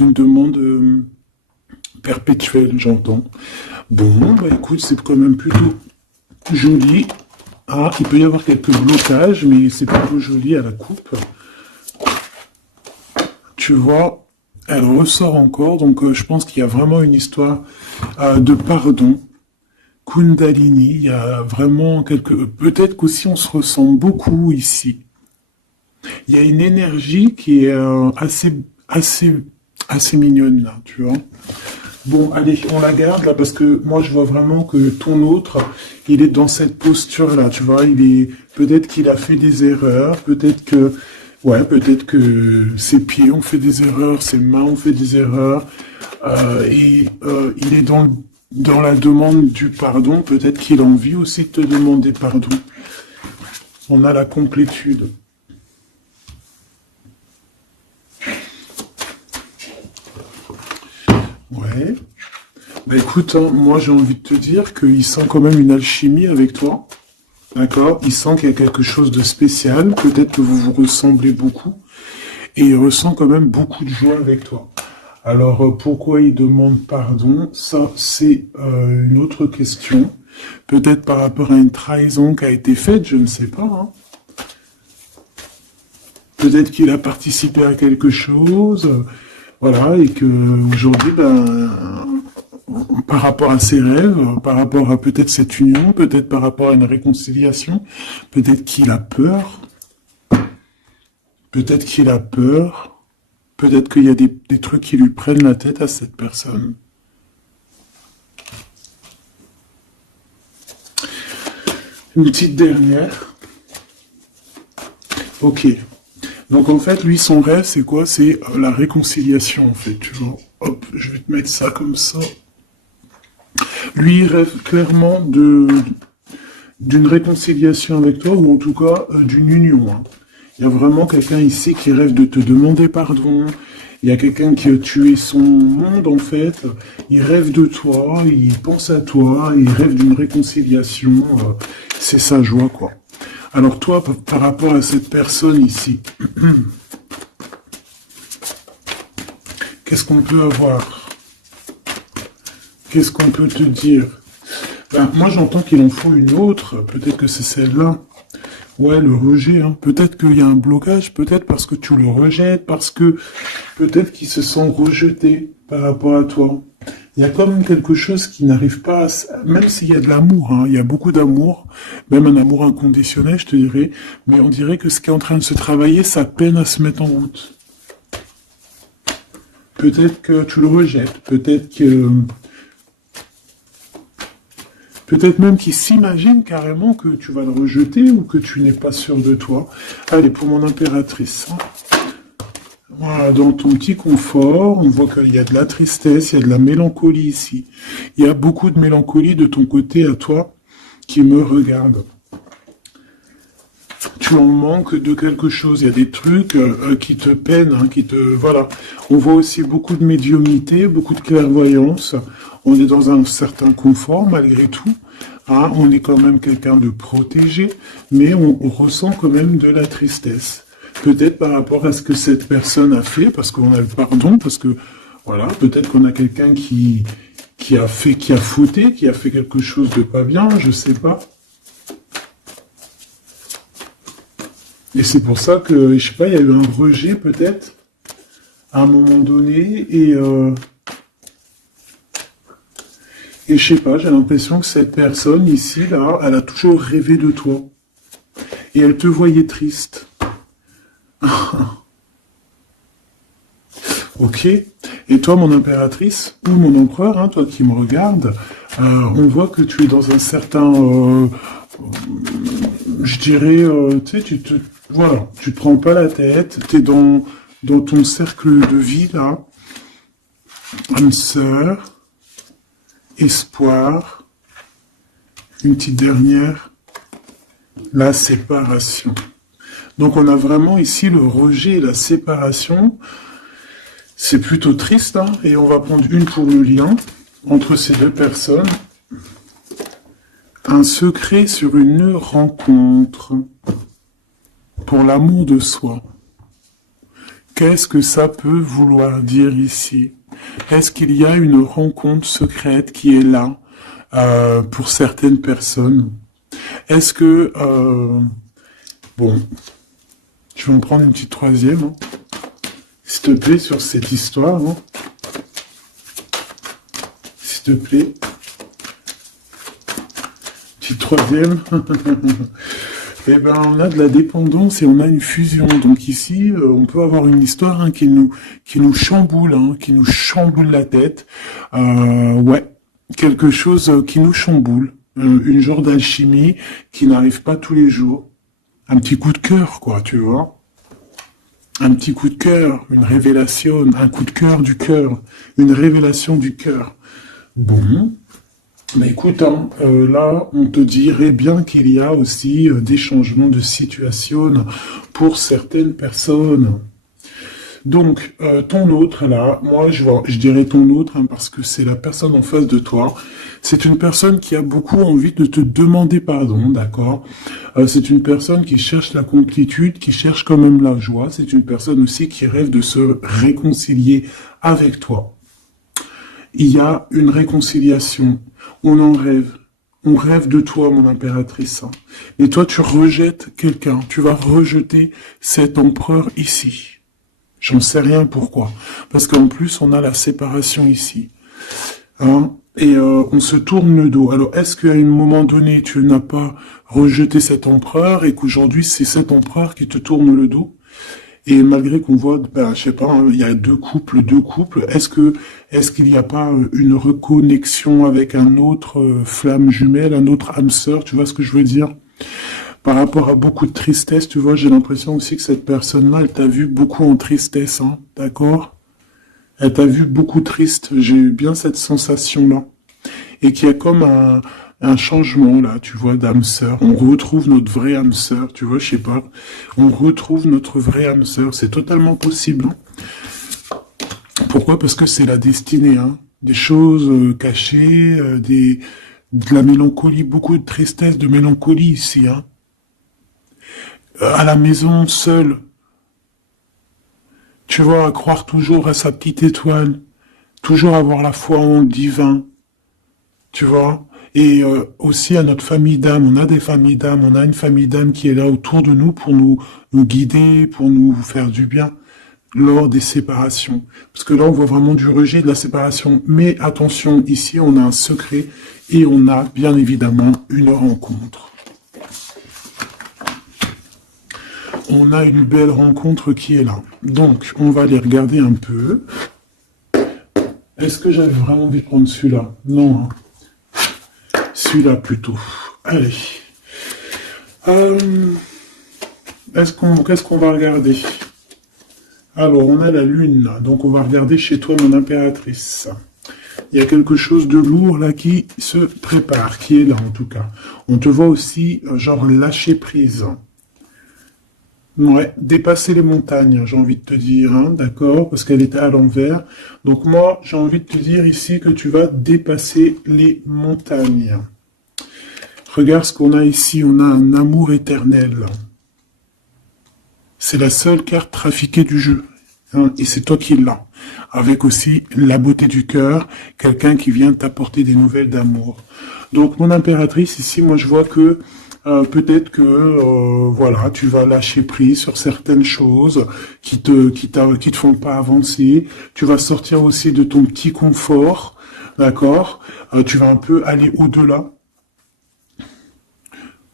une demande perpétuelle, j'entends. Bon, bah écoute, c'est quand même plutôt joli. Ah, il peut y avoir quelques blocages, mais c'est plutôt joli à la coupe. Tu vois, elle ressort encore, donc je pense qu'il y a vraiment une histoire de pardon. Kundalini, il y a vraiment quelque... Peut-être qu'aussi on se ressent beaucoup ici. Il y a une énergie qui est assez mignonne là, tu vois. Bon, allez, on la garde là parce que moi je vois vraiment que ton autre, il est dans cette posture là, tu vois. Il est peut-être qu'il a fait des erreurs, peut-être que ses pieds ont fait des erreurs, ses mains ont fait des erreurs, il est dans la demande du pardon. Peut-être qu'il a envie aussi de te demander pardon. On a la complétude. Ouais. Bah écoute, hein, moi j'ai envie de te dire qu'il sent quand même une alchimie avec toi. D'accord? Il sent qu'il y a quelque chose de spécial. Peut-être que vous vous ressemblez beaucoup. Et il ressent quand même beaucoup de joie avec toi. Alors pourquoi il demande pardon? Ça, c'est une autre question. Peut-être par rapport à une trahison qui a été faite, je ne sais pas. Hein. Peut-être qu'il a participé à quelque chose. Voilà, et que aujourd'hui, ben, par rapport à ses rêves, par rapport à peut-être cette union, peut-être par rapport à une réconciliation, peut-être qu'il a peur, peut-être qu'il a peur, peut-être qu'il y a des trucs qui lui prennent la tête à cette personne. Une petite dernière. Ok. Donc en fait, lui, son rêve, c'est quoi? C'est la réconciliation, en fait. Tu vois. Hop, je vais te mettre ça comme ça. Lui, il rêve clairement d'une réconciliation avec toi, ou en tout cas d'une union. Hein. Il y a vraiment quelqu'un ici qui rêve de te demander pardon. Il y a quelqu'un qui a tué son monde, en fait. Il rêve de toi, il pense à toi, il rêve d'une réconciliation. C'est sa joie, quoi. Alors toi, par rapport à cette personne ici, qu'est-ce qu'on peut avoir? Qu'est-ce qu'on peut te dire? Ben, moi, j'entends qu'il en faut une autre. Peut-être que c'est celle-là. Ouais, le rejet. Hein. Peut-être qu'il y a un blocage. Peut-être parce que tu le rejettes. Parce que peut-être qu'il se sent rejeté par rapport à toi. Il y a quand même quelque chose qui n'arrive pas à... Même s'il y a de l'amour, hein, il y a beaucoup d'amour, même un amour inconditionnel, je te dirais, mais on dirait que ce qui est en train de se travailler, ça peine à se mettre en route. Peut-être que tu le rejettes, peut-être même qu'il s'imagine carrément que tu vas le rejeter ou que tu n'es pas sûr de toi. Allez, pour mon impératrice. Hein. Voilà, dans ton petit confort, on voit qu'il y a de la tristesse, il y a de la mélancolie ici. Il y a beaucoup de mélancolie de ton côté à toi qui me regarde. Tu en manques de quelque chose, il y a des trucs qui te peinent, hein, Voilà. On voit aussi beaucoup de médiumnité, beaucoup de clairvoyance. On est dans un certain confort malgré tout. Hein, on est quand même quelqu'un de protégé, mais on ressent quand même de la tristesse. Peut-être par rapport à ce que cette personne a fait, parce qu'on a le pardon, parce que, voilà, peut-être qu'on a quelqu'un qui a fauté, qui a fait quelque chose de pas bien, je sais pas. Et c'est pour ça que, je sais pas, il y a eu un rejet peut-être, à un moment donné, et je sais pas, j'ai l'impression que cette personne ici, là, elle a toujours rêvé de toi. Et elle te voyait triste. Ok. Et toi, mon impératrice, ou mon empereur, hein, toi qui me regardes, on voit que tu es dans un certain, je dirais, tu sais, voilà, tu te prends pas la tête, tu es dans ton cercle de vie, là, âme sœur, espoir, une petite dernière, la séparation. Donc on a vraiment ici le rejet et la séparation. C'est plutôt triste, hein, et on va prendre une pour le lien entre ces deux personnes. Un secret sur une rencontre pour l'amour de soi. Qu'est-ce que ça peut vouloir dire ici? Est-ce qu'il y a une rencontre secrète qui est là pour certaines personnes? Est-ce que... bon, je vais en prendre une petite troisième, hein, s'il te plaît, sur cette histoire. Hein. S'il te plaît. Petite troisième. Eh ben, on a de la dépendance et on a une fusion. Donc ici, on peut avoir une histoire hein, qui nous chamboule, hein, qui nous chamboule la tête. Ouais, quelque chose qui nous chamboule. Une genre d'alchimie qui n'arrive pas tous les jours. Un petit coup de cœur, quoi, tu vois. Un petit coup de cœur, une révélation, un coup de cœur du cœur, une révélation du cœur. Bon. Mais écoute, hein, là, on te dirait bien qu'il y a aussi des changements de situation pour certaines personnes. Donc, ton autre, là, moi, je dirais ton autre, hein, parce que c'est la personne en face de toi. C'est une personne qui a beaucoup envie de te demander pardon, d'accord? C'est une personne qui cherche la complétude, qui cherche quand même la joie. C'est une personne aussi qui rêve de se réconcilier avec toi. Il y a une réconciliation. On en rêve. On rêve de toi, mon impératrice. Et toi, tu rejettes quelqu'un. Tu vas rejeter cet empereur ici. J'en sais rien pourquoi. Parce qu'en plus, on a la séparation ici. Hein? Et on se tourne le dos. Alors, est-ce qu'à un moment donné, tu n'as pas rejeté cet empereur et qu'aujourd'hui, c'est cet empereur qui te tourne le dos? Et malgré qu'on voit, ben, je sais pas, hein, il y a deux couples, est-ce qu'il n'y a pas une reconnexion avec un autre flamme jumelle, un autre âme sœur, tu vois ce que je veux dire? Par rapport à beaucoup de tristesse, tu vois, j'ai l'impression aussi que cette personne-là, elle t'a vu beaucoup en tristesse, hein, d'accord? Elle t'a vu beaucoup triste, j'ai eu bien cette sensation-là. Et qu'il y a comme un changement là, tu vois, d'âme sœur. On retrouve notre vraie âme sœur, tu vois, je sais pas. On retrouve notre vraie âme sœur, c'est totalement possible. Hein. Pourquoi? Parce que c'est la destinée, hein. Des choses cachées, de la mélancolie, beaucoup de tristesse, de mélancolie ici. Hein. À la maison, seul, tu vois, à croire toujours à sa petite étoile, toujours avoir la foi en le divin, tu vois. Et aussi à notre famille d'âme, on a des familles d'âme, on a une famille d'âme qui est là autour de nous pour nous guider, pour nous faire du bien lors des séparations. Parce que là, on voit vraiment du rejet de la séparation. Mais attention, ici, on a un secret et on a bien évidemment une rencontre. On a une belle rencontre qui est là. Donc, on va aller regarder un peu. Est-ce que j'avais vraiment envie de prendre celui-là? Non, hein. Celui-là plutôt. Allez. Qu'est-ce qu'on va regarder? Alors, on a la lune. Donc, on va regarder chez toi, mon impératrice. Il y a quelque chose de lourd là qui se prépare, qui est là en tout cas. On te voit aussi, genre, lâcher prise. Ouais, dépasser les montagnes, j'ai envie de te dire, hein, d'accord, parce qu'elle était à l'envers. Donc moi, j'ai envie de te dire ici que tu vas dépasser les montagnes. Regarde ce qu'on a ici, on a un amour éternel. C'est la seule carte trafiquée du jeu, hein, et c'est toi qui l'as. Avec aussi la beauté du cœur, quelqu'un qui vient t'apporter des nouvelles d'amour. Donc mon impératrice, ici, moi je vois que peut-être que voilà, tu vas lâcher prise sur certaines choses qui te font pas avancer. Tu vas sortir aussi de ton petit confort, d'accord. Tu vas un peu aller au-delà.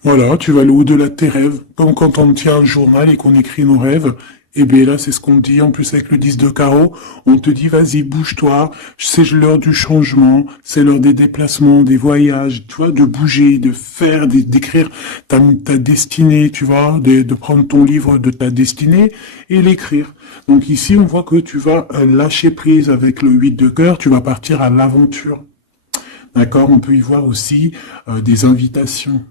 Voilà, tu vas aller au-delà de tes rêves, comme quand on tient un journal et qu'on écrit nos rêves. Et bien là, c'est ce qu'on te dit, en plus avec le 10 de carreau, on te dit, vas-y, bouge-toi, c'est l'heure du changement, c'est l'heure des déplacements, des voyages, tu vois, de bouger, de faire, d'écrire ta destinée, tu vois, de prendre ton livre de ta destinée et l'écrire. Donc ici, on voit que tu vas lâcher prise avec le 8 de cœur, tu vas partir à l'aventure. D'accord? On peut y voir aussi des invitations.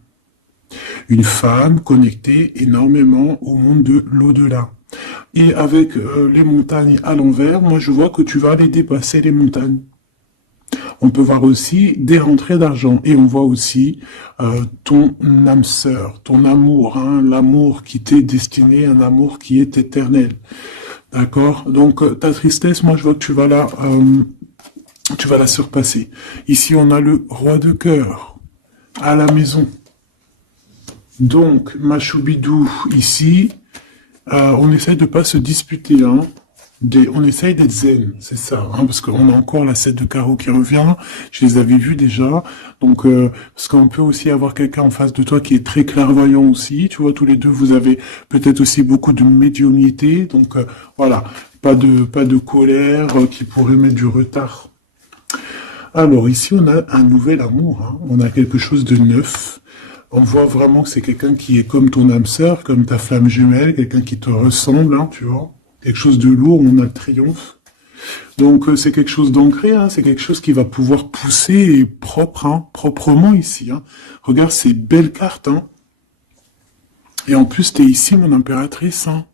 Une femme connectée énormément au monde de l'au-delà. Et avec les montagnes à l'envers, moi je vois que tu vas aller dépasser les montagnes. On peut voir aussi des rentrées d'argent. Et on voit aussi ton âme sœur, ton amour, hein, l'amour qui t'est destiné, un amour qui est éternel. D'accord? Donc, ta tristesse, moi, je vois que tu vas la surpasser. Ici, on a le roi de cœur à la maison. Donc, ma choubidou, ici, on essaye de pas se disputer, hein. On essaye d'être zen, c'est ça, hein, parce qu'on a encore la 7 de carreau qui revient, je les avais vus déjà, donc parce qu'on peut aussi avoir quelqu'un en face de toi qui est très clairvoyant aussi, tu vois, tous les deux, vous avez peut-être aussi beaucoup de médiumnité, donc voilà, pas de colère qui pourrait mettre du retard. Alors ici, on a un nouvel amour, hein, on a quelque chose de neuf. On voit vraiment que c'est quelqu'un qui est comme ton âme sœur, comme ta flamme jumelle, quelqu'un qui te ressemble, hein, tu vois. Quelque chose de lourd, on a le triomphe. Donc c'est quelque chose d'ancré, hein, c'est quelque chose qui va pouvoir pousser et propre, hein, proprement ici. Hein. Regarde ces belles cartes. Hein. Et en plus, tu es ici, mon impératrice. Hein.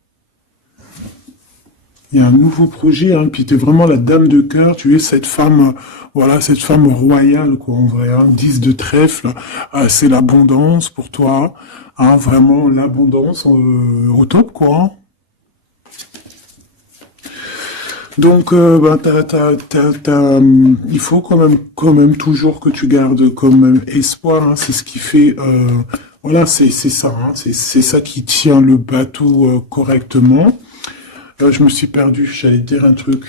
Il y a un nouveau projet, hein, puis tu es vraiment la dame de cœur, tu es cette femme, voilà, cette femme royale, quoi, en vrai, hein, 10 de trèfle, c'est l'abondance pour toi, hein, vraiment l'abondance au top, quoi. Hein. Donc, ben, il faut quand même toujours que tu gardes comme espoir. Hein, c'est ce qui fait, voilà, c'est ça, hein, c'est ça qui tient le bateau correctement. Je me suis perdu, j'allais dire un truc.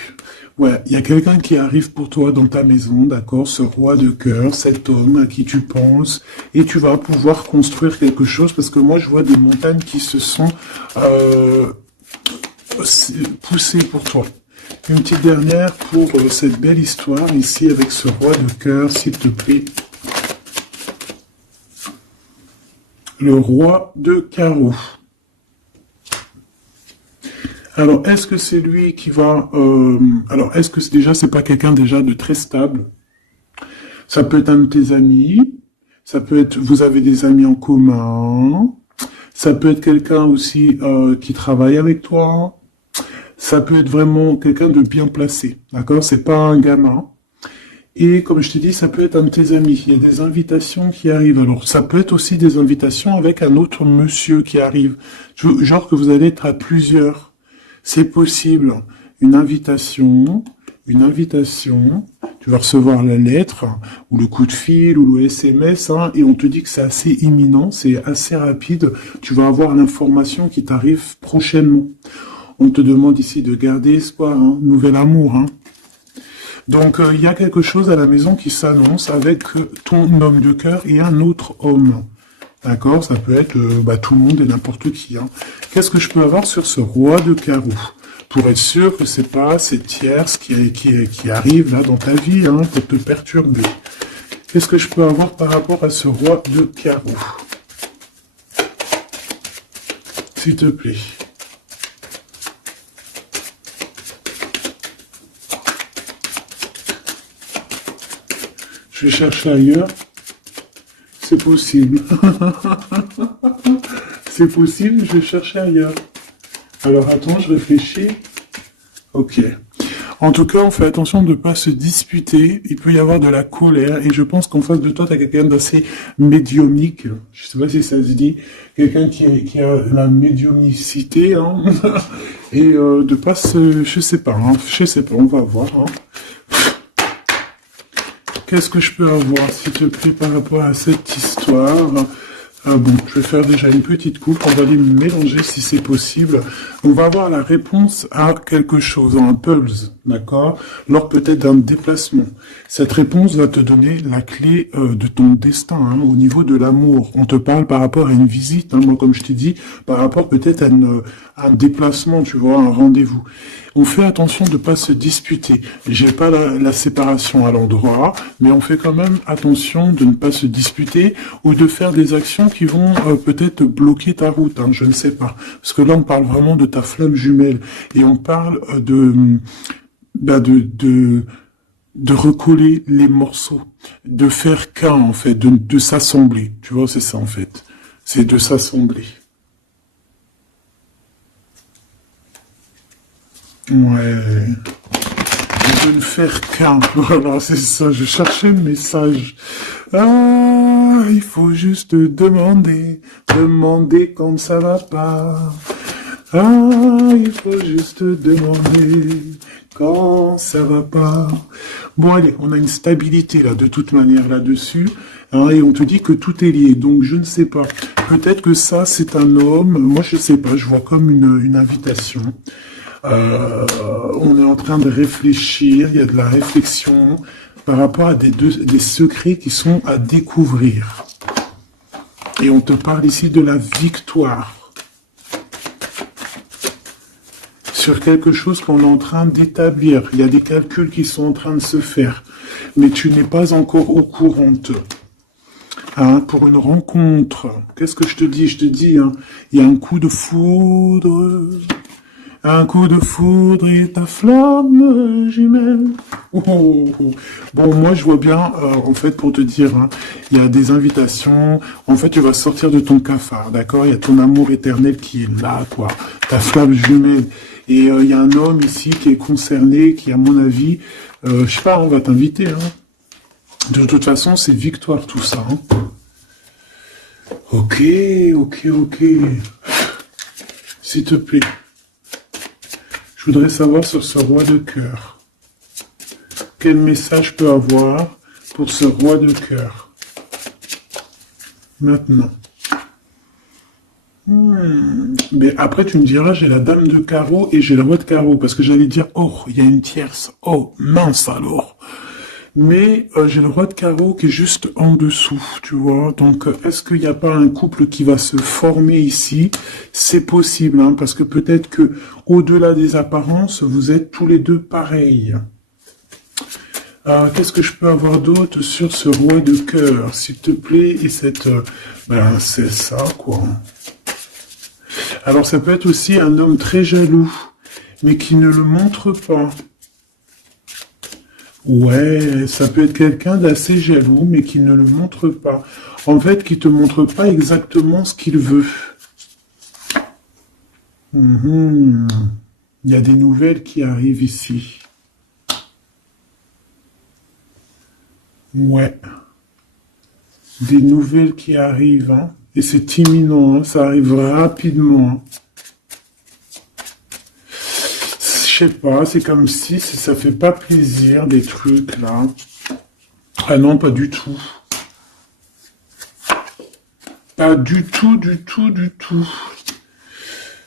Ouais, il y a quelqu'un qui arrive pour toi dans ta maison, d'accord, ce roi de cœur, cet homme à qui tu penses, et tu vas pouvoir construire quelque chose, parce que moi je vois des montagnes qui se sont poussées pour toi. Une petite dernière pour cette belle histoire ici avec ce roi de cœur, s'il te plaît. Le roi de carreau. Alors, est-ce que c'est lui qui va... alors, est-ce que c'est pas quelqu'un déjà de très stable? Ça peut être un de tes amis. Ça peut être... Vous avez des amis en commun. Ça peut être quelqu'un aussi qui travaille avec toi. Ça peut être vraiment quelqu'un de bien placé. D'accord? C'est pas un gamin. Et comme je t'ai dit, ça peut être un de tes amis. Il y a des invitations qui arrivent. Alors, ça peut être aussi des invitations avec un autre monsieur qui arrive. Genre que vous allez être à plusieurs. C'est possible. Une invitation, tu vas recevoir la lettre, ou le coup de fil, ou le SMS, hein, et on te dit que c'est assez imminent, c'est assez rapide. Tu vas avoir l'information qui t'arrive prochainement. On te demande ici de garder espoir, hein, nouvel amour. Hein. Donc, il y a quelque chose à la maison qui s'annonce avec ton homme de cœur et un autre homme. D'accord? Ça peut être tout le monde et n'importe qui. Hein. Qu'est-ce que je peux avoir sur ce roi de carreau? Pour être sûr que c'est pas cette tierce qui arrive là dans ta vie hein, pour te perturber. Qu'est-ce que je peux avoir par rapport à ce roi de carreau? S'il te plaît. Je vais chercher ailleurs. C'est possible. C'est possible, je vais chercher ailleurs. Alors attends, je réfléchis. Ok. En tout cas, on fait attention de ne pas se disputer. Il peut y avoir de la colère. Et je pense qu'en face de toi, tu as quelqu'un d'assez médiumnique. Je sais pas si ça se dit. Quelqu'un qui a la médiumnicité. Hein. Et de pas se... Je sais pas, on va voir. Hein. Qu'est-ce que je peux avoir, s'il te plaît, par rapport à cette histoire? Bon, je vais faire déjà une petite coupe, on va les mélanger si c'est possible. On va avoir la réponse à quelque chose, un puzzle, d'accord? Lors peut-être d'un déplacement. Cette réponse va te donner la clé de ton destin, hein, au niveau de l'amour. On te parle par rapport à une visite, hein, moi comme je t'ai dit, par rapport peut-être à un déplacement, tu vois, un rendez-vous. On fait attention de ne pas se disputer. J'ai pas la séparation à l'endroit, mais on fait quand même attention de ne pas se disputer ou de faire des actions qui vont peut-être bloquer ta route, hein, je ne sais pas. Parce que là, on parle vraiment de ta flamme jumelle et on parle de recoller les morceaux, de faire qu'un en fait, de s'assembler. Tu vois, c'est ça en fait. C'est de s'assembler. Ouais. De ne faire qu'un. Voilà, c'est ça. Je cherchais le message. Ah, il faut juste demander quand ça va pas. Ah, il faut juste demander quand ça va pas. Bon, allez, on a une stabilité là, de toute manière là-dessus, hein, et on te dit que tout est lié. Donc, je ne sais pas. Peut-être que ça, c'est un homme. Moi, je sais pas. Je vois comme une invitation. On est en train de réfléchir. Il y a de la réflexion par rapport à des secrets qui sont à découvrir. Et on te parle ici de la victoire sur quelque chose qu'on est en train d'établir. Il y a des calculs qui sont en train de se faire, mais tu n'es pas encore au courant. Hein, pour une rencontre, qu'est-ce que je te dis? Je te dis, hein, il y a un coup de foudre. Un coup de foudre et ta flamme jumelle. Oh, oh, oh. Bon, moi, je vois bien, en fait, pour te dire, hein, il y a des invitations. En fait, tu vas sortir de ton cafard, d'accord? Il y a ton amour éternel qui est là, quoi. Ta flamme jumelle. Et il y a un homme ici qui est concerné, qui, à mon avis, je sais pas, on va t'inviter. Hein. De toute façon, c'est victoire tout ça. Hein. Ok, ok, ok. S'il te plaît. Je voudrais savoir sur ce roi de cœur. Quel message je peux avoir pour ce roi de cœur? Maintenant. Mais après, tu me diras, j'ai la dame de carreau et j'ai le roi de carreau. Parce que j'allais dire, oh, il y a une tierce. Oh, mince alors. Mais j'ai le roi de carreau qui est juste en dessous, tu vois. Donc, est-ce qu'il n'y a pas un couple qui va se former ici? C'est possible, hein, parce que peut-être que au-delà des apparences, vous êtes tous les deux pareils. Qu'est-ce que je peux avoir d'autre sur ce roi de cœur, s'il te plaît? Et cette... ben, c'est ça, quoi. Alors, ça peut être aussi un homme très jaloux, mais qui ne le montre pas. Ouais, ça peut être quelqu'un d'assez jaloux, mais qui ne le montre pas. En fait, qui te montre pas exactement ce qu'il veut. Il y a des nouvelles qui arrivent ici. Ouais. Des nouvelles qui arrivent, hein. Et c'est imminent, hein. Ça arrive rapidement. Hein. Je sais pas, c'est comme si ça fait pas plaisir, des trucs, là. Ah non, pas du tout. Pas du tout, du tout, du tout.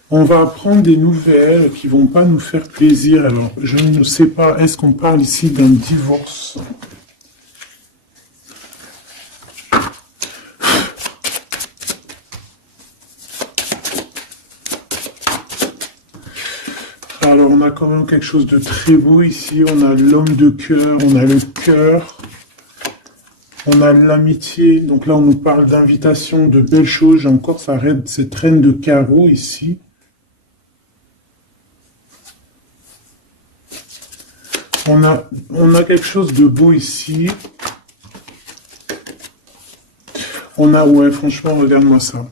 On va apprendre des nouvelles qui vont pas nous faire plaisir. Alors, je ne sais pas, est-ce qu'on parle ici d'un divorce? Alors, on a quand même quelque chose de très beau ici. On a l'homme de cœur, on a le cœur, on a l'amitié. Donc là, on nous parle d'invitation, de belles choses. J'ai encore cette reine de carreau ici. On a quelque chose de beau ici. Ouais, franchement, regarde-moi ça.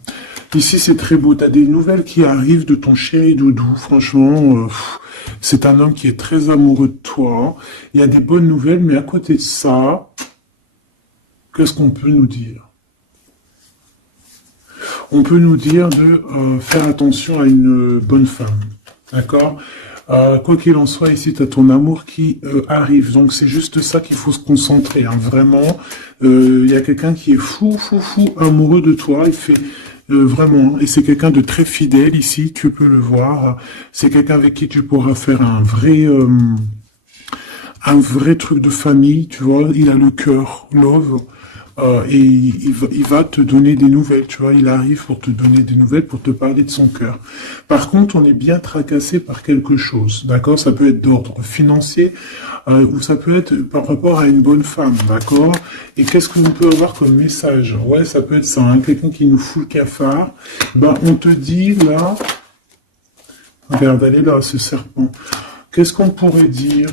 Ici, c'est très beau. Tu as des nouvelles qui arrivent de ton chéri doudou. Franchement, c'est un homme qui est très amoureux de toi. Il y a des bonnes nouvelles, mais à côté de ça, qu'est-ce qu'on peut nous dire? On peut nous dire de faire attention à une bonne femme. D'accord? Quoi qu'il en soit, ici, tu as ton amour qui arrive. Donc, c'est juste ça qu'il faut se concentrer. Hein. Vraiment, il y a quelqu'un qui est fou amoureux de toi. Il fait vraiment, et c'est quelqu'un de très fidèle ici. Tu peux le voir. C'est quelqu'un avec qui tu pourras faire un vrai truc de famille. Tu vois, il a le cœur, love. Et il va te donner des nouvelles, tu vois, il arrive pour te donner des nouvelles, pour te parler de son cœur. Par contre, on est bien tracassé par quelque chose, d'accord? Ça peut être d'ordre financier, ou ça peut être par rapport à une bonne femme, d'accord? Et qu'est-ce que l'on peut avoir comme message? Ouais, ça peut être ça, hein, quelqu'un qui nous fout le cafard. Ben, on te dit, là, regarde, elle est là, ce serpent. Qu'est-ce qu'on pourrait dire?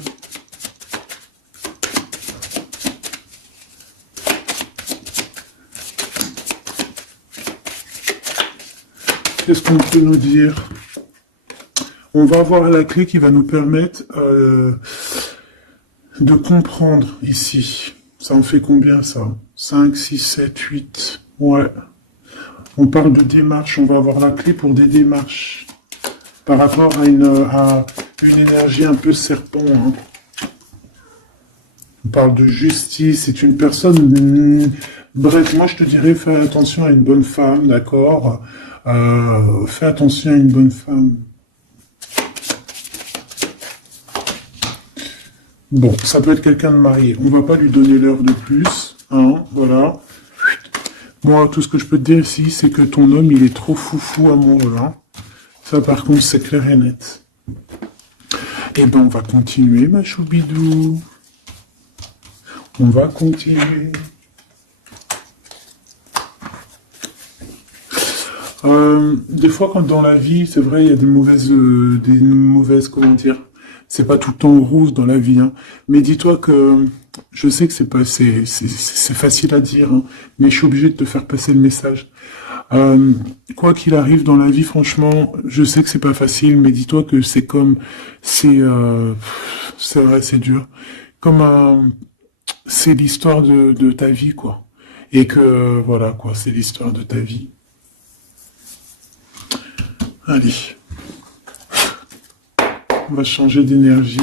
Qu'est-ce qu'on peut nous dire? On va avoir la clé qui va nous permettre de comprendre ici. Ça en fait combien ça? 5, 6, 7, 8. Ouais. On parle de démarches. On va avoir la clé pour des démarches. par rapport à une énergie un peu serpent. Hein. On parle de justice, c'est une personne... bref, moi je te dirais, fais attention à une bonne femme, d'accord. Fais attention à une bonne femme. Bon, ça peut être quelqu'un de marié. On va pas lui donner l'heure de plus, hein, voilà. Moi, tout ce que je peux te dire ici, c'est que ton homme, il est trop foufou amoureux, hein. Ça, par contre, c'est clair et net. Eh ben, on va continuer, ma choubidou. On va continuer. Des fois, quand dans la vie, c'est vrai, il y a des mauvaises, comment dire, c'est pas tout le temps rose dans la vie, hein. Mais dis-toi que, je sais que c'est facile à dire, hein, mais je suis obligé de te faire passer le message. Quoi qu'il arrive dans la vie, franchement, je sais que c'est pas facile, mais dis-toi que c'est vrai, c'est dur. C'est l'histoire de ta vie, quoi. Et que, voilà, quoi, c'est l'histoire de ta vie. Allez. On va changer d'énergie.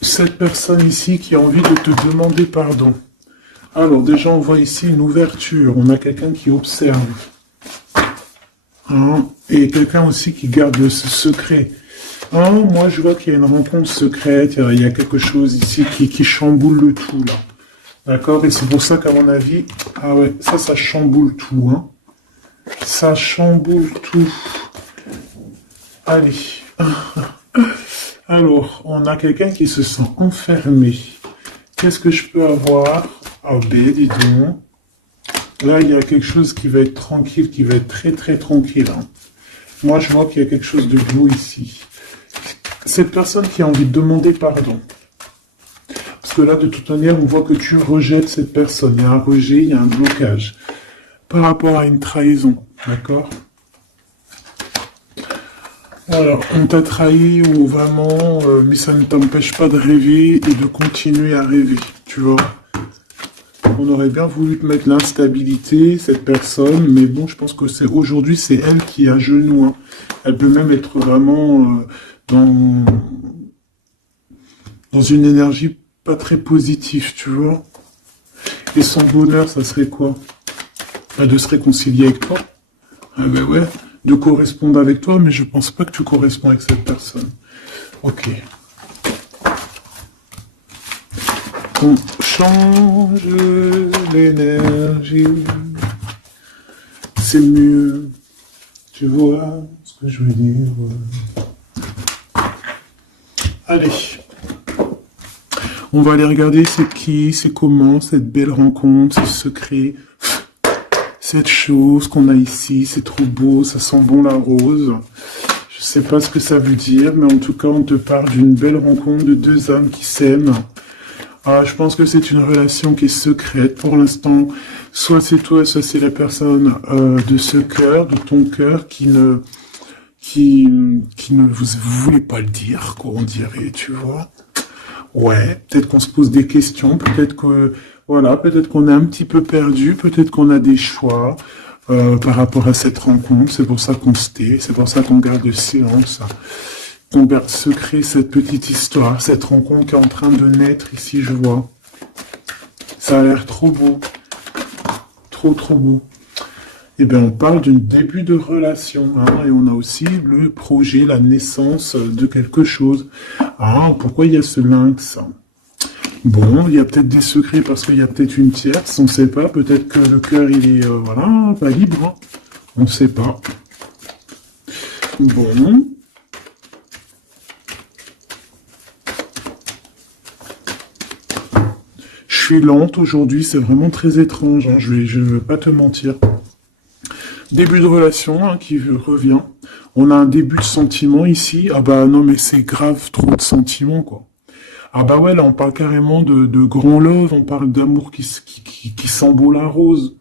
Cette personne ici qui a envie de te demander pardon. Alors, déjà, on voit ici une ouverture. On a quelqu'un qui observe. Hein, et quelqu'un aussi qui garde ce secret. Hein, moi, je vois qu'il y a une rencontre secrète. Il y a quelque chose ici qui chamboule le tout, là. D'accord? Et c'est pour ça qu'à mon avis... Ah ouais, ça chamboule tout, hein. Ça chamboule tout. Allez. Alors, on a quelqu'un qui se sent enfermé. Qu'est-ce que je peux avoir? Ah ben, dis donc. Là, il y a quelque chose qui va être tranquille, qui va être très très tranquille. Hein. Moi, je vois qu'il y a quelque chose de beau ici. Cette personne qui a envie de demander pardon. Parce que là, de toute manière, on voit que tu rejettes cette personne. Il y a un rejet, il y a un blocage. Par rapport à une trahison, d'accord? Alors, on t'a trahi ou vraiment, mais ça ne t'empêche pas de rêver et de continuer à rêver, tu vois. On aurait bien voulu te mettre l'instabilité, cette personne, mais bon, je pense que aujourd'hui, c'est elle qui est à genoux. Hein. Elle peut même être vraiment dans une énergie pas très positive, tu vois. Et son bonheur, ça serait quoi? De se réconcilier avec toi. Ah ben ouais, de correspondre avec toi, mais je pense pas que tu corresponds avec cette personne. Ok. On change l'énergie. C'est mieux. Tu vois ce que je veux dire. Allez. On va aller regarder c'est qui, c'est comment, cette belle rencontre, ce secret. Cette chose qu'on a ici, c'est trop beau, ça sent bon la rose. Je sais pas ce que ça veut dire, mais en tout cas, on te parle d'une belle rencontre de deux âmes qui s'aiment. Ah, je pense que c'est une relation qui est secrète pour l'instant. Soit c'est toi, soit c'est la personne de ce cœur, de ton cœur, qui ne vous voulez pas le dire, quoi, on dirait, tu vois. Ouais, peut-être qu'on se pose des questions, peut-être que voilà, peut-être qu'on est un petit peu perdu, peut-être qu'on a des choix par rapport à cette rencontre. C'est pour ça qu'on se tait, c'est pour ça qu'on garde le silence, qu'on garde secret cette petite histoire, cette rencontre qui est en train de naître ici, je vois. Ça a l'air trop beau, trop trop beau. Eh bien, on parle d'un début de relation, hein, et on a aussi le projet, la naissance de quelque chose. Ah, pourquoi il y a ce lynx? Bon, il y a peut-être des secrets parce qu'il y a peut-être une tierce, on ne sait pas. Peut-être que le cœur, il est, voilà, pas libre. Hein. On ne sait pas. Bon. Je suis lente aujourd'hui, c'est vraiment très étrange. Hein, je ne veux pas te mentir. Début de relation hein, qui revient. On a un début de sentiment ici. Ah bah non, mais c'est grave, trop de sentiments, quoi. Ah bah ouais, là, on parle carrément de grand love, on parle d'amour qui sent beau la rose.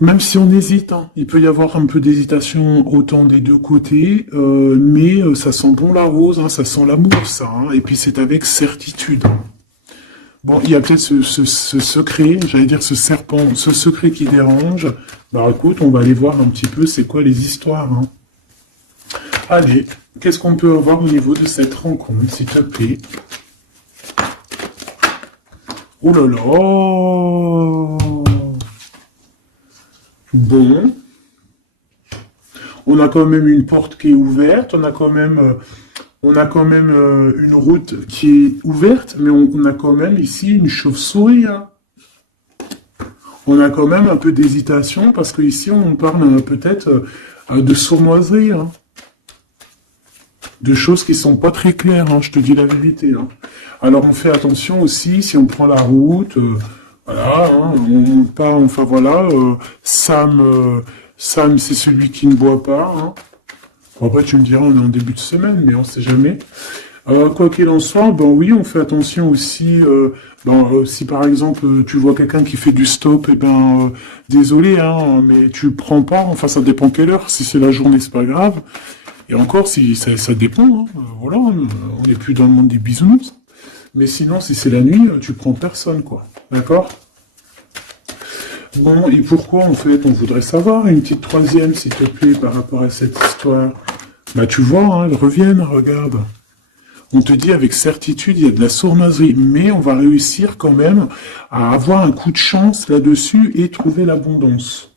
Même si on hésite, hein, il peut y avoir un peu d'hésitation autant des deux côtés, mais ça sent bon la rose, hein, ça sent l'amour, ça. Hein, et puis c'est avec certitude. Hein. Bon, il y a peut-être ce secret, j'allais dire ce serpent, ce secret qui dérange. Bah écoute, on va aller voir un petit peu c'est quoi les histoires. Hein. Allez, qu'est-ce qu'on peut avoir au niveau de cette rencontre, s'il te plaît? Oh là là! Bon. On a quand même une porte qui est ouverte, on a quand même une route qui est ouverte, mais on a quand même ici une chauve-souris. Hein. On a quand même un peu d'hésitation parce que ici on parle peut-être de sournoiserie, hein. De choses qui sont pas très claires, hein, je te dis la vérité. Hein. Alors on fait attention aussi si on prend la route, voilà, hein, on part, enfin voilà, Sam c'est celui qui ne boit pas. Hein. Bon, après tu me diras on est en début de semaine, mais on sait jamais. Quoi qu'il en soit, ben oui, on fait attention aussi. Si par exemple tu vois quelqu'un qui fait du stop, et ben désolé, hein, mais tu prends pas. Enfin, ça dépend quelle heure. Si c'est la journée, c'est pas grave. Et encore, si ça dépend. Hein, voilà, on n'est plus dans le monde des bisounours. Mais sinon, si c'est la nuit, tu prends personne, quoi. D'accord? Bon, et pourquoi en fait on voudrait savoir une petite troisième, s'il te plaît, par rapport à cette histoire? Bah tu vois, hein, elles reviennent, regarde. On te dit avec certitude, il y a de la sournoiserie, mais on va réussir quand même à avoir un coup de chance là-dessus et trouver l'abondance.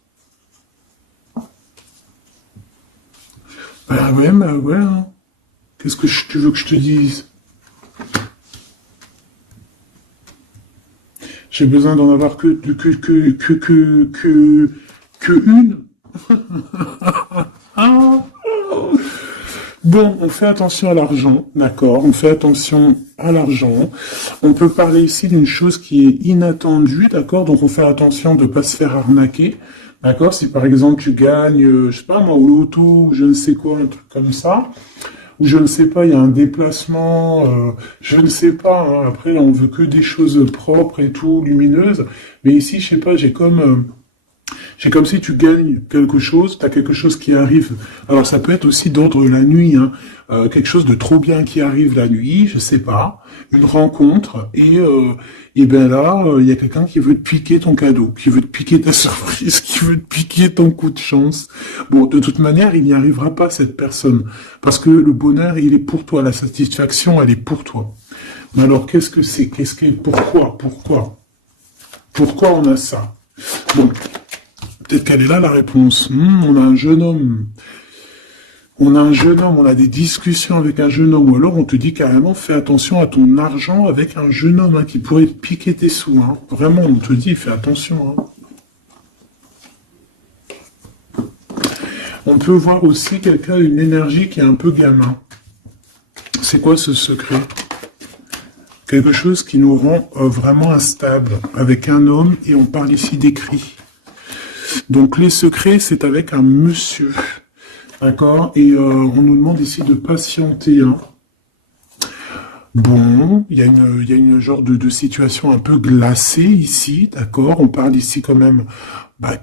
Bah ouais, hein. Qu'est-ce que tu veux que je te dise? J'ai besoin d'en avoir que une. Ah. Bon, on fait attention à l'argent, d'accord, on fait attention à l'argent. On peut parler ici d'une chose qui est inattendue, d'accord, donc on fait attention de ne pas se faire arnaquer, d'accord. Si par exemple tu gagnes, je sais pas moi, au loto, ou je ne sais quoi, un truc comme ça, ou je ne sais pas, il y a un déplacement, je ne sais pas, hein, après là, on veut que des choses propres et tout, lumineuses, mais ici, je sais pas, j'ai comme si tu gagnes quelque chose, tu as quelque chose qui arrive. Alors ça peut être aussi d'ordre la nuit, hein. Quelque chose de trop bien qui arrive la nuit, je sais pas, une rencontre, et ben là, il y a quelqu'un qui veut te piquer ton cadeau, qui veut te piquer ta surprise, qui veut te piquer ton coup de chance. Bon, de toute manière, il n'y arrivera pas cette personne, parce que le bonheur, il est pour toi, la satisfaction, elle est pour toi. Mais alors, qu'est-ce que c'est? Pourquoi on a ça? Bon, peut-être qu'elle est là la réponse. On a un jeune homme. On a des discussions avec un jeune homme. Ou alors on te dit carrément, fais attention à ton argent avec un jeune homme hein, qui pourrait te piquer tes sous. Hein. Vraiment, on te dit, fais attention. Hein. On peut voir aussi quelqu'un, une énergie qui est un peu gamin. C'est quoi ce secret? Quelque chose qui nous rend vraiment instable avec un homme et on parle ici d'écrit. Donc les secrets, c'est avec un monsieur, d'accord? Et on nous demande ici de patienter. Hein. Bon, il y a une genre de situation un peu glacée ici, d'accord? On parle ici quand même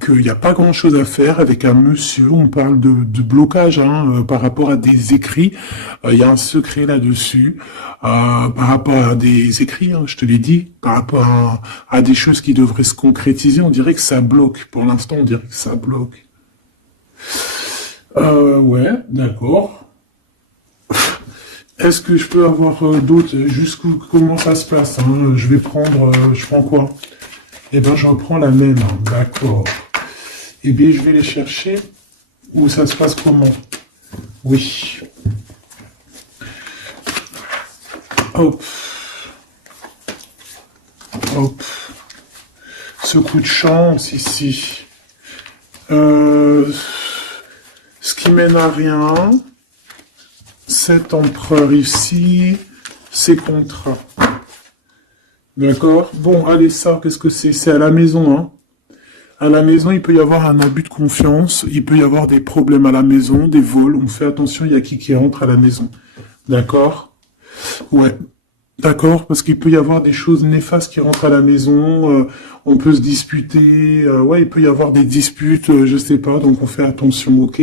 qu'il n'y a pas grand-chose à faire avec un monsieur. On parle de blocage hein, par rapport à des écrits. Il y a un secret là-dessus. Par rapport à des écrits, hein, je te l'ai dit, par rapport à des choses qui devraient se concrétiser, on dirait que ça bloque. Pour l'instant, on dirait que ça bloque. Ouais, d'accord. Est-ce que je peux avoir d'autres comment ça se passe hein? Je vais prendre, je prends quoi? Eh ben, je reprends la même, hein. D'accord. Eh bien, je vais les chercher. Où ça se passe comment? Oui. Hop. Hop. Ce coup de chance ici. Ce qui mène à rien. Cet empereur ici. Ces contrats. D'accord? Bon, allez, ça, qu'est-ce que c'est? C'est à la maison, hein. À la maison, il peut y avoir un abus de confiance, il peut y avoir des problèmes à la maison, des vols, on fait attention, il y a qui rentre à la maison. D'accord? Ouais. D'accord, parce qu'il peut y avoir des choses néfastes qui rentrent à la maison, on peut se disputer, ouais, il peut y avoir des disputes, je sais pas, donc on fait attention, ok?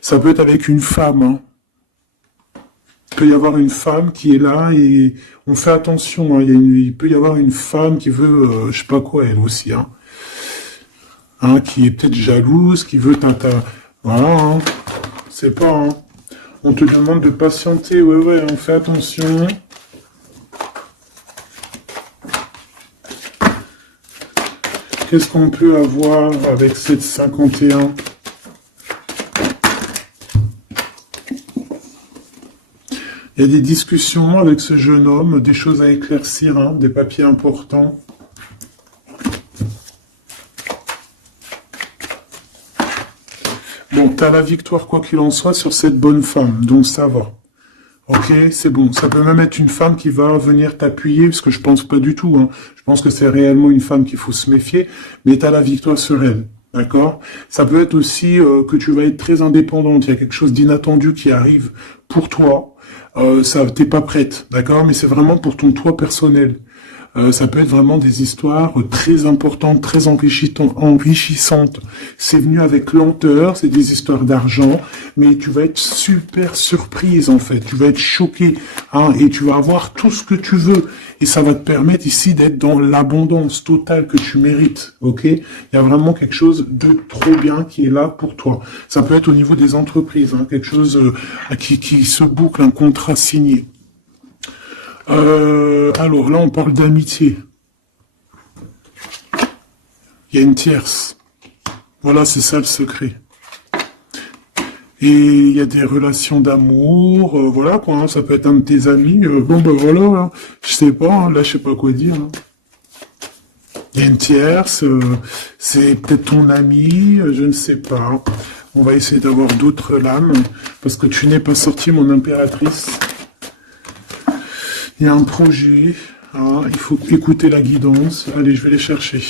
Ça peut être avec une femme, hein. Il peut y avoir une femme qui est là et on fait attention. Hein, il peut y avoir une femme qui veut, je sais pas quoi, elle aussi, hein, qui est peut-être jalouse, qui veut voilà, hein, c'est pas, hein. On te demande de patienter, ouais, on fait attention. Qu'est-ce qu'on peut avoir avec cette 51? Il y a des discussions avec ce jeune homme, des choses à éclaircir, hein, des papiers importants. Bon, t'as la victoire quoi qu'il en soit sur cette bonne femme, donc ça va. Ok, c'est bon. Ça peut même être une femme qui va venir t'appuyer, parce que je pense pas du tout. Hein. Je pense que c'est réellement une femme qu'il faut se méfier, mais tu as la victoire sur elle. D'accord. Ça peut être aussi que tu vas être très indépendante. Il y a quelque chose d'inattendu qui arrive pour toi. T'es pas prête, d'accord. Mais c'est vraiment pour ton toi personnel. Ça peut être vraiment des histoires très importantes, très enrichissantes. C'est venu avec lenteur, c'est des histoires d'argent, mais tu vas être super surprise en fait. Tu vas être choquée, hein, et tu vas avoir tout ce que tu veux. Et ça va te permettre ici d'être dans l'abondance totale que tu mérites, ok? Il y a vraiment quelque chose de trop bien qui est là pour toi. Ça peut être au niveau des entreprises, hein, quelque chose qui se boucle, un contrat signé. Alors là, on parle d'amitié. Il y a une tierce. Voilà, c'est ça le secret. Et il y a des relations d'amour, voilà quoi, hein, ça peut être un de tes amis. Bon ben voilà, hein, je sais pas, hein, là je sais pas quoi dire. Hein. Il y a une tierce, c'est peut-être ton ami, je ne sais pas. On va essayer d'avoir d'autres lames, parce que tu n'es pas sorti, mon impératrice. Il y a un projet, hein, il faut écouter la guidance. Allez, je vais les chercher.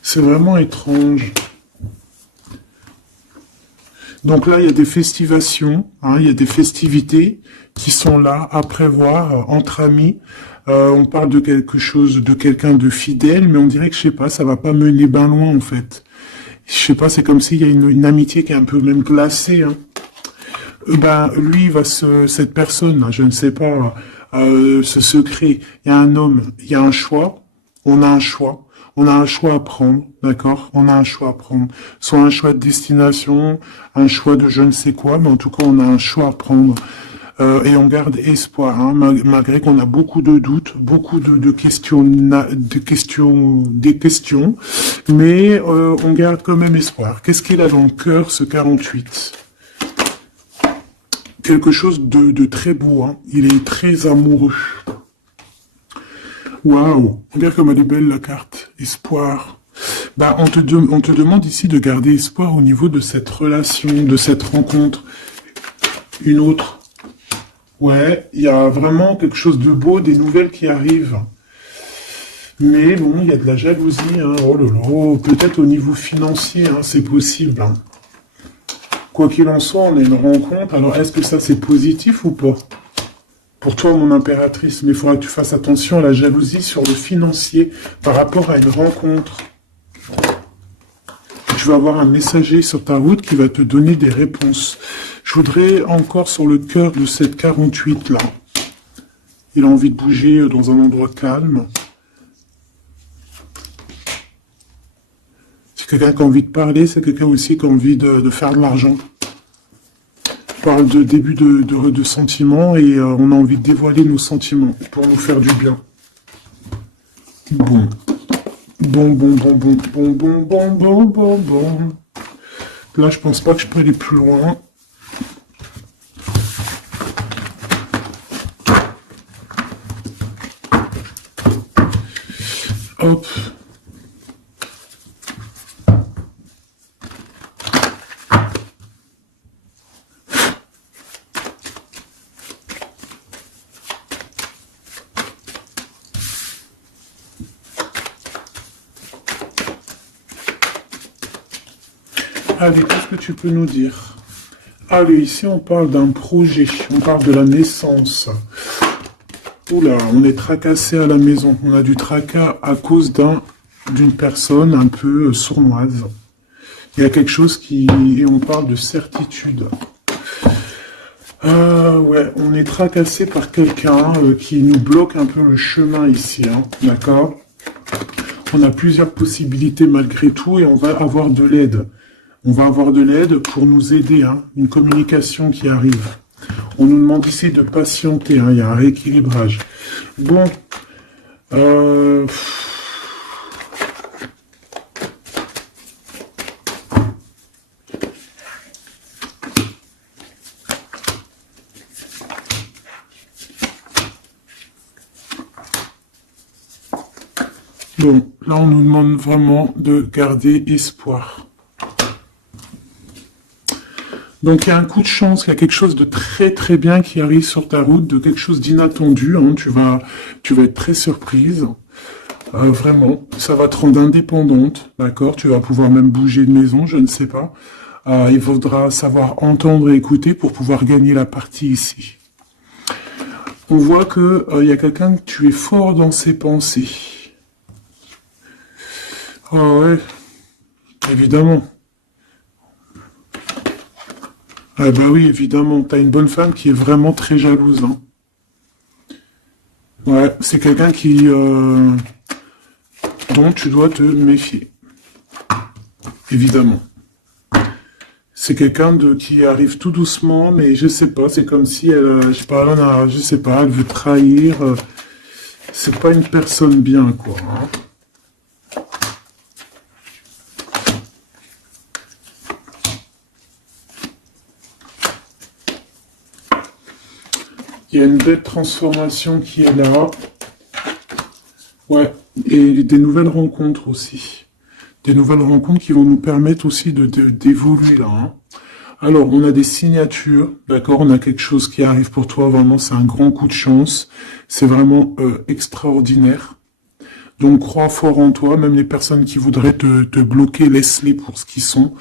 C'est vraiment étrange. Donc là, il y a des festivations, hein, il y a des festivités qui sont là à prévoir entre amis. On parle de quelque chose, de quelqu'un de fidèle, mais on dirait que, je sais pas, ça va pas mener ben loin en fait. Je sais pas, c'est comme s'il y a une amitié qui est un peu même glacée. Hein. Ben, lui, cette personne, je ne sais pas, ce secret, il y a un homme, il y a un choix, on a un choix. On a un choix à prendre, d'accord? On a un choix à prendre. Soit un choix de destination, un choix de je ne sais quoi, mais en tout cas, on a un choix à prendre. Et on garde espoir, hein, malgré qu'on a beaucoup de doutes, beaucoup de questions, des questions, mais on garde quand même espoir. Qu'est-ce qu'il a dans le cœur, ce 48? Quelque chose de très beau, hein. Il est très amoureux. Waouh, regarde comme elle est belle la carte. Espoir. Bah, on te demande ici de garder espoir au niveau de cette relation, de cette rencontre. Une autre. Ouais, il y a vraiment quelque chose de beau, des nouvelles qui arrivent. Mais bon, il y a de la jalousie. Hein. Oh là là, peut-être au niveau financier, hein, c'est possible. Hein. Quoi qu'il en soit, on a une rencontre. Alors, est-ce que ça, c'est positif ou pas? Pour toi, mon impératrice, mais il faudra que tu fasses attention à la jalousie sur le financier par rapport à une rencontre. Tu vas avoir un messager sur ta route qui va te donner des réponses. Je voudrais encore sur le cœur de cette 48 là. Il a envie de bouger dans un endroit calme. C'est quelqu'un qui a envie de parler, c'est quelqu'un aussi qui a envie de faire de l'argent. On parle de début de sentiments et on a envie de dévoiler nos sentiments pour nous faire du bien. Bon. Bon. Là, je pense pas que je peux aller plus loin. Hop. Allez, qu'est-ce que tu peux nous dire? Allez, ici on parle d'un projet, on parle de la naissance. Oula, on est tracassé à la maison, on a du tracas à cause d'un d'une personne un peu sournoise. Il y a quelque chose qui... Et on parle de certitude. Ouais, on est tracassé par quelqu'un qui nous bloque un peu le chemin ici, hein, d'accord? On a plusieurs possibilités malgré tout et on va avoir de l'aide. On va avoir de l'aide pour nous aider, hein, une communication qui arrive. On nous demande ici de patienter, hein, il y a un rééquilibrage. Bon, bon, là on nous demande vraiment de garder espoir. Donc il y a un coup de chance, il y a quelque chose de très très bien qui arrive sur ta route, de quelque chose d'inattendu, hein, tu vas être très surprise. Vraiment, ça va te rendre indépendante, d'accord? Tu vas pouvoir même bouger de maison, je ne sais pas. Il faudra savoir entendre et écouter pour pouvoir gagner la partie ici. On voit que y a quelqu'un que tu es fort dans ses pensées. Ah ouais, évidemment. Ah bah oui, évidemment. T'as une bonne femme qui est vraiment très jalouse, hein. Ouais, c'est quelqu'un qui dont tu dois te méfier. Évidemment. C'est quelqu'un qui arrive tout doucement, mais je sais pas, c'est comme si elle, je sais pas, je sais pas, elle veut trahir. C'est pas une personne bien, quoi, hein. Il y a une belle transformation qui est là. Ouais, et des nouvelles rencontres aussi. Des nouvelles rencontres qui vont nous permettre aussi d'évoluer là, hein. Alors, on a des signatures, d'accord, on a quelque chose qui arrive pour toi, vraiment, c'est un grand coup de chance. C'est vraiment extraordinaire. Donc, crois fort en toi, même les personnes qui voudraient te bloquer, laisse-les pour ce qu'ils sont.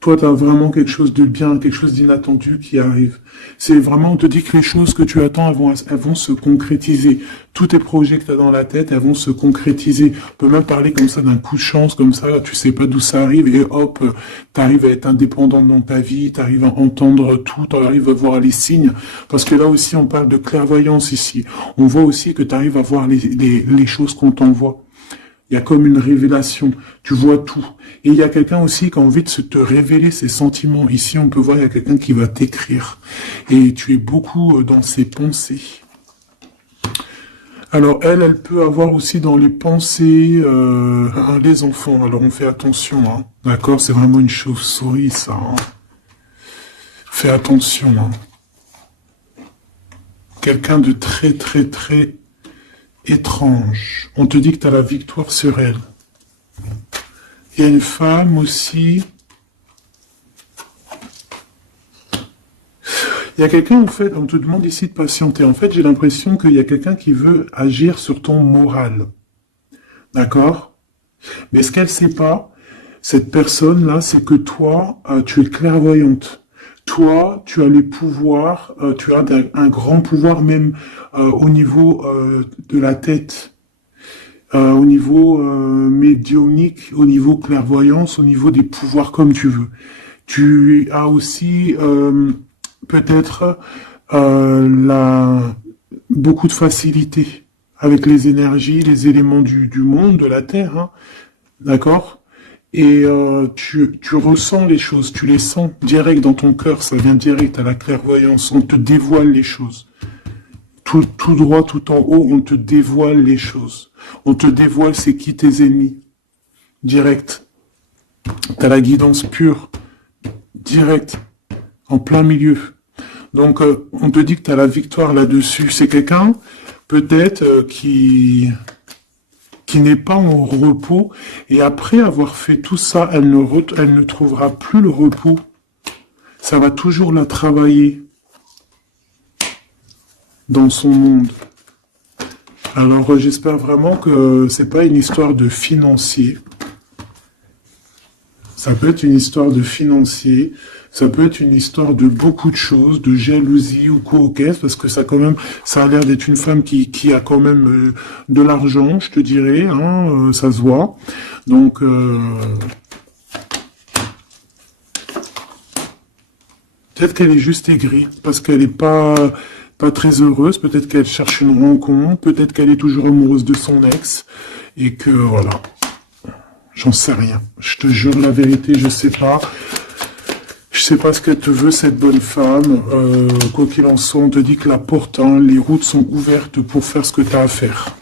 Toi, tu as vraiment quelque chose de bien, quelque chose d'inattendu qui arrive. C'est vraiment, on te dit que les choses que tu attends, elles vont se concrétiser. Tous tes projets que tu as dans la tête, elles vont se concrétiser. On peut même parler comme ça d'un coup de chance, comme ça, tu sais pas d'où ça arrive, et hop, tu arrives à être indépendant dans ta vie, tu arrives à entendre tout, tu arrives à voir les signes. Parce que là aussi, on parle de clairvoyance ici. On voit aussi que tu arrives à voir les choses qu'on t'envoie. Il y a comme une révélation, tu vois tout. Et il y a quelqu'un aussi qui a envie de te révéler ses sentiments. Ici, on peut voir, il y a quelqu'un qui va t'écrire. Et tu es beaucoup dans ses pensées. Alors, elle peut avoir aussi dans les pensées les enfants. Alors, on fait attention, hein. D'accord? C'est vraiment une chauve-souris, ça, hein. Fais attention, hein. Quelqu'un de très, très, très étrange. On te dit que tu as la victoire sur elle. Il y a une femme aussi. Il y a quelqu'un, en fait, on te demande ici de patienter. En fait, j'ai l'impression qu'il y a quelqu'un qui veut agir sur ton moral. D'accord? Mais ce qu'elle ne sait pas, cette personne-là, c'est que toi, tu es clairvoyante. Toi, tu as les pouvoirs, tu as un grand pouvoir même au niveau de la tête, au niveau médiumnique, au niveau clairvoyance, au niveau des pouvoirs comme tu veux. Tu as aussi peut-être beaucoup de facilité avec les énergies, les éléments du monde, de la Terre, hein, d'accord? Et tu ressens les choses, tu les sens direct dans ton cœur, ça vient direct à la clairvoyance, on te dévoile les choses. Tout droit, tout en haut, on te dévoile les choses. On te dévoile c'est qui tes ennemis. Direct. T'as la guidance pure. Direct. En plein milieu. Donc, on te dit que t'as la victoire là-dessus. C'est quelqu'un, peut-être, qui n'est pas en repos, et après avoir fait tout ça, elle ne trouvera plus le repos. Ça va toujours la travailler dans son monde. Alors j'espère vraiment que c'est pas une histoire de financier. Ça peut être une histoire de financier, ça peut être une histoire de beaucoup de choses, de jalousie ou quoi au caisse, parce que ça quand même, ça a l'air d'être une femme qui a quand même de l'argent, je te dirais, hein, ça se voit. Donc, peut-être qu'elle est juste aigrie, parce qu'elle n'est pas très heureuse, peut-être qu'elle cherche une rencontre, peut-être qu'elle est toujours amoureuse de son ex, et que voilà. J'en sais rien. Je te jure la vérité, je sais pas. Je sais pas ce qu'elle te veut, cette bonne femme. Quoi qu'il en soit, on te dit que la porte, hein, les routes sont ouvertes pour faire ce que tu as à faire.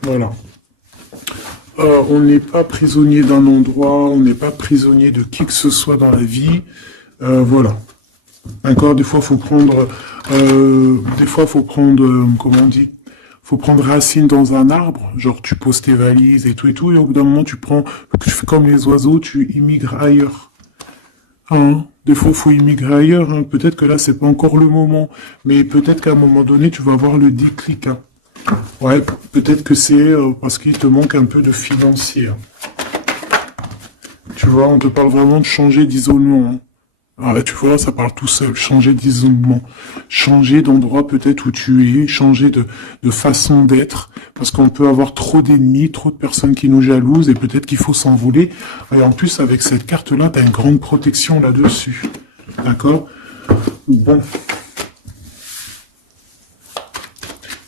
Voilà. On n'est pas prisonnier d'un endroit, on n'est pas prisonnier de qui que ce soit dans la vie. Voilà. D'accord, des fois, faut prendre, comment on dit, faut prendre racine dans un arbre, genre tu poses tes valises et tout, et au bout d'un moment, tu fais comme les oiseaux, tu immigres ailleurs. Hein, des fois, faut immigrer ailleurs, hein. Peut-être que là, c'est pas encore le moment, mais peut-être qu'à un moment donné, tu vas avoir le déclic, hein. Ouais, peut-être que c'est parce qu'il te manque un peu de financier, hein. Tu vois, on te parle vraiment de changer d'isolement, hein. Ah, tu vois, ça parle tout seul. Changer d'isolement. Changer d'endroit peut-être où tu es. Changer de façon d'être. Parce qu'on peut avoir trop d'ennemis, trop de personnes qui nous jalousent et peut-être qu'il faut s'envoler. Et en plus, avec cette carte-là, tu as une grande protection là-dessus. D'accord? Bon.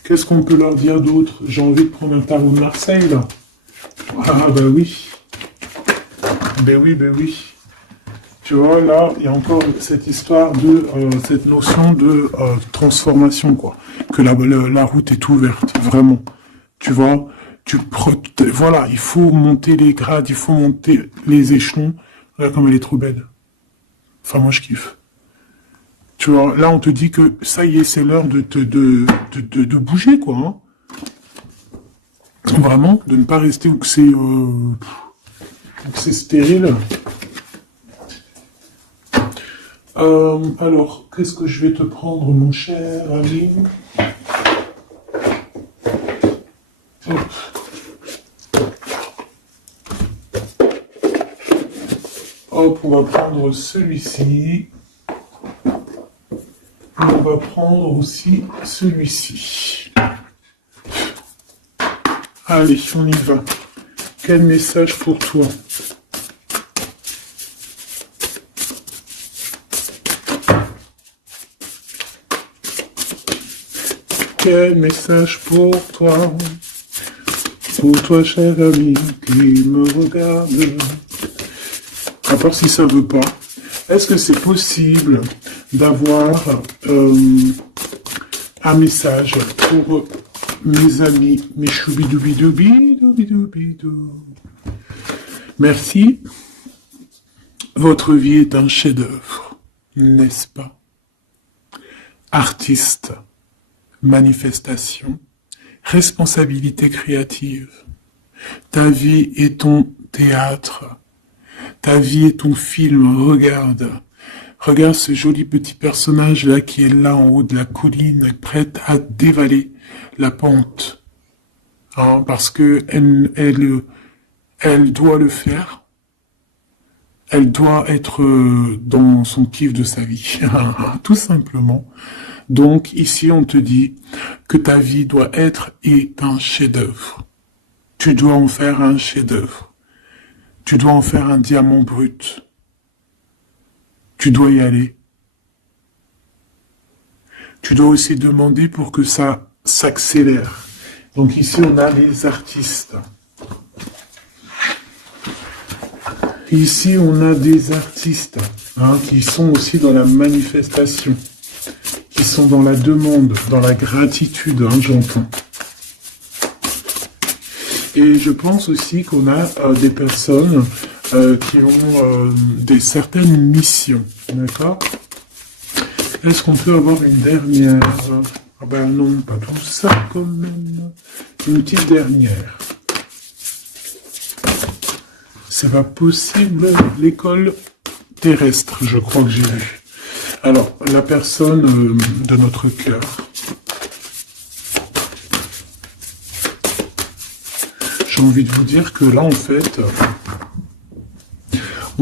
Qu'est-ce qu'on peut leur dire d'autre? J'ai envie de prendre un tarot de Marseille, là. Ah, bah oui. Ben oui, ben oui. Tu vois, là, il y a encore cette histoire de, cette notion de transformation, quoi. Que la route est ouverte, vraiment. Tu vois, voilà, il faut monter les grades, il faut monter les échelons. Regarde comme elle est trop belle. Enfin, moi, je kiffe. Tu vois, là, on te dit que ça y est, c'est l'heure de bouger, quoi. Hein. Vraiment, de ne pas rester où que c'est stérile. Alors, qu'est-ce que je vais te prendre, mon cher ami? Hop. Hop, on va prendre celui-ci. On va prendre aussi celui-ci. Allez, on y va. Quel message pour toi? Quel message pour toi, cher ami qui me regarde. À part si ça veut pas, est-ce que c'est possible d'avoir un message pour mes amis, mes choubidoubidoubidoubidoubidoubidou. Merci. Votre vie est un chef-d'œuvre, n'est-ce pas? Artiste. Manifestation, responsabilité créative. Ta vie est ton théâtre. Ta vie est ton film. Regarde. Regarde ce joli petit personnage-là qui est là en haut de la colline, prête à dévaler la pente. Hein, parce que elle doit le faire. Elle doit être dans son kiff de sa vie. Tout simplement. Donc ici on te dit que ta vie doit être un chef-d'œuvre. Tu dois en faire un chef-d'œuvre. Tu dois en faire un diamant brut. Tu dois y aller. Tu dois aussi demander pour que ça s'accélère. Donc ici on a les artistes. Ici on a des artistes qui sont aussi dans la manifestation. Qui sont dans la demande, dans la gratitude, j'entends. Et je pense aussi qu'on a des personnes qui ont certaines missions, d'accord? Est-ce qu'on peut avoir une dernière? Ah ben non, pas tout ça quand même. Une petite dernière. C'est pas possible, l'école terrestre, je crois que j'ai vu. Alors, la personne de notre cœur. J'ai envie de vous dire que là, en fait,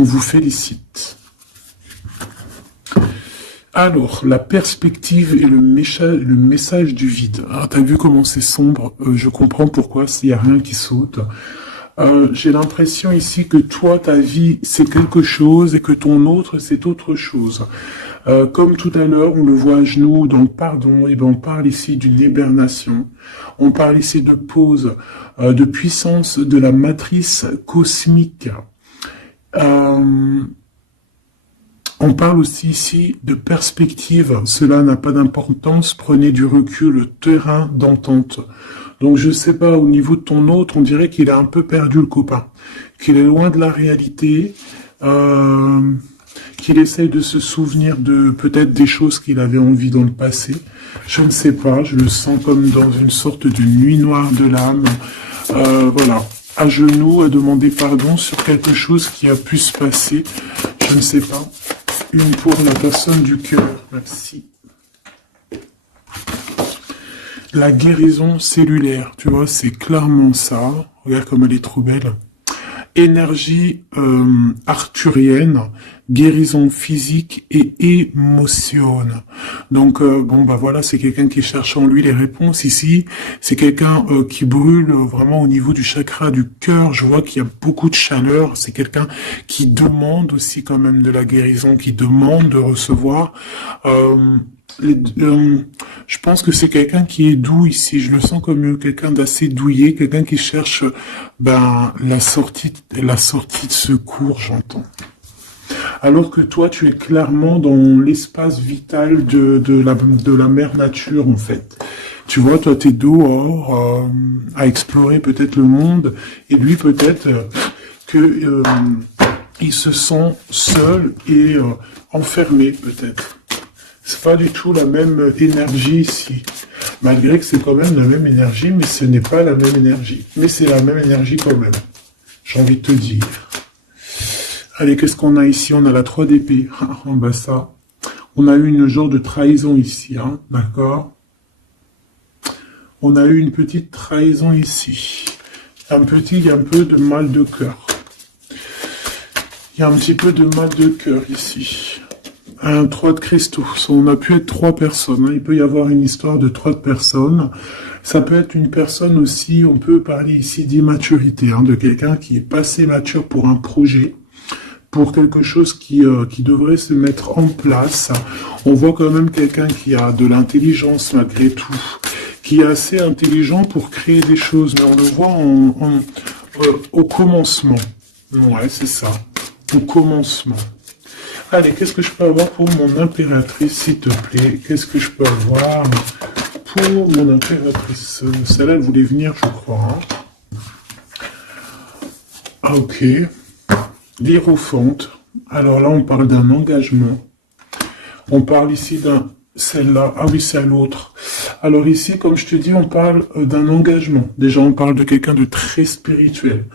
On vous félicite. Alors, la perspective et le message du vide. Ah, t'as vu comment c'est sombre? Je comprends pourquoi s'il n'y a rien qui saute. J'ai l'impression ici que toi, ta vie, c'est quelque chose et que ton autre, c'est autre chose. Comme tout à l'heure, on le voit à genoux dans le pardon, et ben on parle ici d'une hibernation. On parle ici de pause, de puissance de la matrice cosmique. On parle aussi ici de perspective. Cela n'a pas d'importance. Prenez du recul, terrain d'entente. Donc je sais pas, au niveau de ton autre, on dirait qu'il a un peu perdu le copain, qu'il est loin de la réalité, qu'il essaye de se souvenir de peut-être des choses qu'il avait envie dans le passé. Je ne sais pas, je le sens comme dans une sorte de nuit noire de l'âme. Voilà, à genoux, à demander pardon sur quelque chose qui a pu se passer. Je ne sais pas. Une pour la personne du cœur. Merci. La guérison cellulaire, tu vois, c'est clairement ça. Regarde comme elle est trop belle. Énergie arthurienne, guérison physique et émotion. Donc, bon, bah voilà, c'est quelqu'un qui cherche en lui les réponses ici. C'est quelqu'un qui brûle vraiment au niveau du chakra du cœur. Je vois qu'il y a beaucoup de chaleur. C'est quelqu'un qui demande aussi quand même de la guérison, qui demande de recevoir. Je pense que c'est quelqu'un qui est doux ici. Je le sens comme quelqu'un d'assez douillet, quelqu'un qui cherche la sortie de secours, j'entends. Alors que toi, tu es clairement dans l'espace vital de la mère nature, en fait. Tu vois, toi, t'es dehors à explorer peut-être le monde, et lui, peut-être que il se sent seul et enfermé, peut-être. C'est pas du tout la même énergie ici. Malgré que c'est quand même la même énergie, mais ce n'est pas la même énergie. Mais c'est la même énergie quand même. J'ai envie de te dire. Allez, qu'est-ce qu'on a ici? On a la 3 d'épée. En bas ça. On a eu une genre de trahison ici, hein, d'accord? On a eu une petite trahison ici. Il y a un peu de mal de cœur. Il y a un petit peu de mal de cœur ici. Un 3 de cristaux. On a pu être 3 personnes. Hein. Il peut y avoir une histoire de 3 personnes. Ça peut être une personne aussi, on peut parler ici d'immaturité, hein, de quelqu'un qui est pas assez mature pour un projet, pour quelque chose qui devrait se mettre en place. On voit quand même quelqu'un qui a de l'intelligence malgré tout, qui est assez intelligent pour créer des choses, mais on le voit au commencement. Ouais, c'est ça. Au commencement. Allez, qu'est-ce que je peux avoir pour mon impératrice, s'il te plaît? Qu'est-ce que je peux avoir pour mon impératrice? Celle-là, elle voulait venir, je crois. Hein. Ah, ok. L'Hiérophante. Alors là, on parle d'un engagement. On parle ici d'un... Celle-là. Ah oui, c'est à l'autre. Alors ici, comme je te dis, on parle d'un engagement. Déjà, on parle de quelqu'un de très spirituel.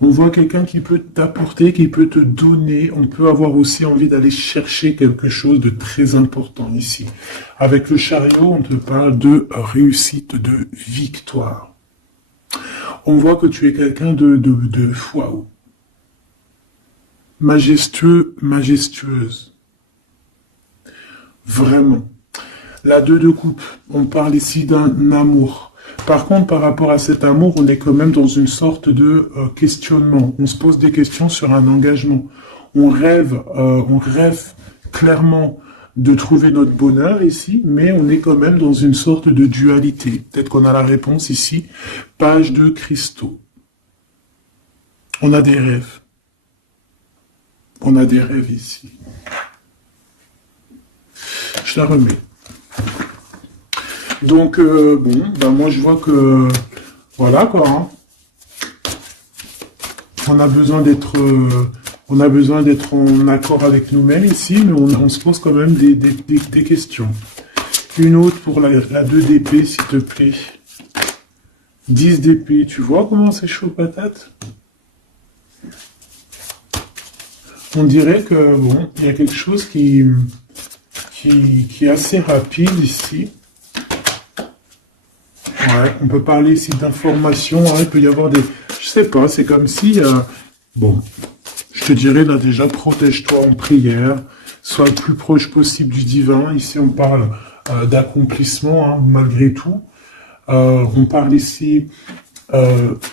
On voit quelqu'un qui peut t'apporter, qui peut te donner. On peut avoir aussi envie d'aller chercher quelque chose de très important ici. Avec le chariot, on te parle de réussite, de victoire. On voit que tu es quelqu'un de waouh. Majestueux, majestueuse. Vraiment. La 2 de coupe, on parle ici d'un amour. Par contre, par rapport à cet amour, on est quand même dans une sorte de questionnement. On se pose des questions sur un engagement. On rêve clairement de trouver notre bonheur ici, mais on est quand même dans une sorte de dualité. Peut-être qu'on a la réponse ici. Page de cristaux. On a des rêves. On a des rêves ici. Je la remets. Donc, bon, ben moi je vois que, voilà quoi, hein. On a besoin d'être en accord avec nous-mêmes ici, mais on se pose quand même des questions. Une autre pour la 2 d'épée, s'il te plaît. 10 d'épée, tu vois comment c'est chaud patate? On dirait que, bon, il y a quelque chose qui est assez rapide ici. Ouais, on peut parler ici d'informations, hein, il peut y avoir des... Je sais pas, c'est comme si... bon, je te dirais là déjà, protège-toi en prière, sois le plus proche possible du divin. Ici, on parle d'accomplissement, hein, malgré tout. On parle ici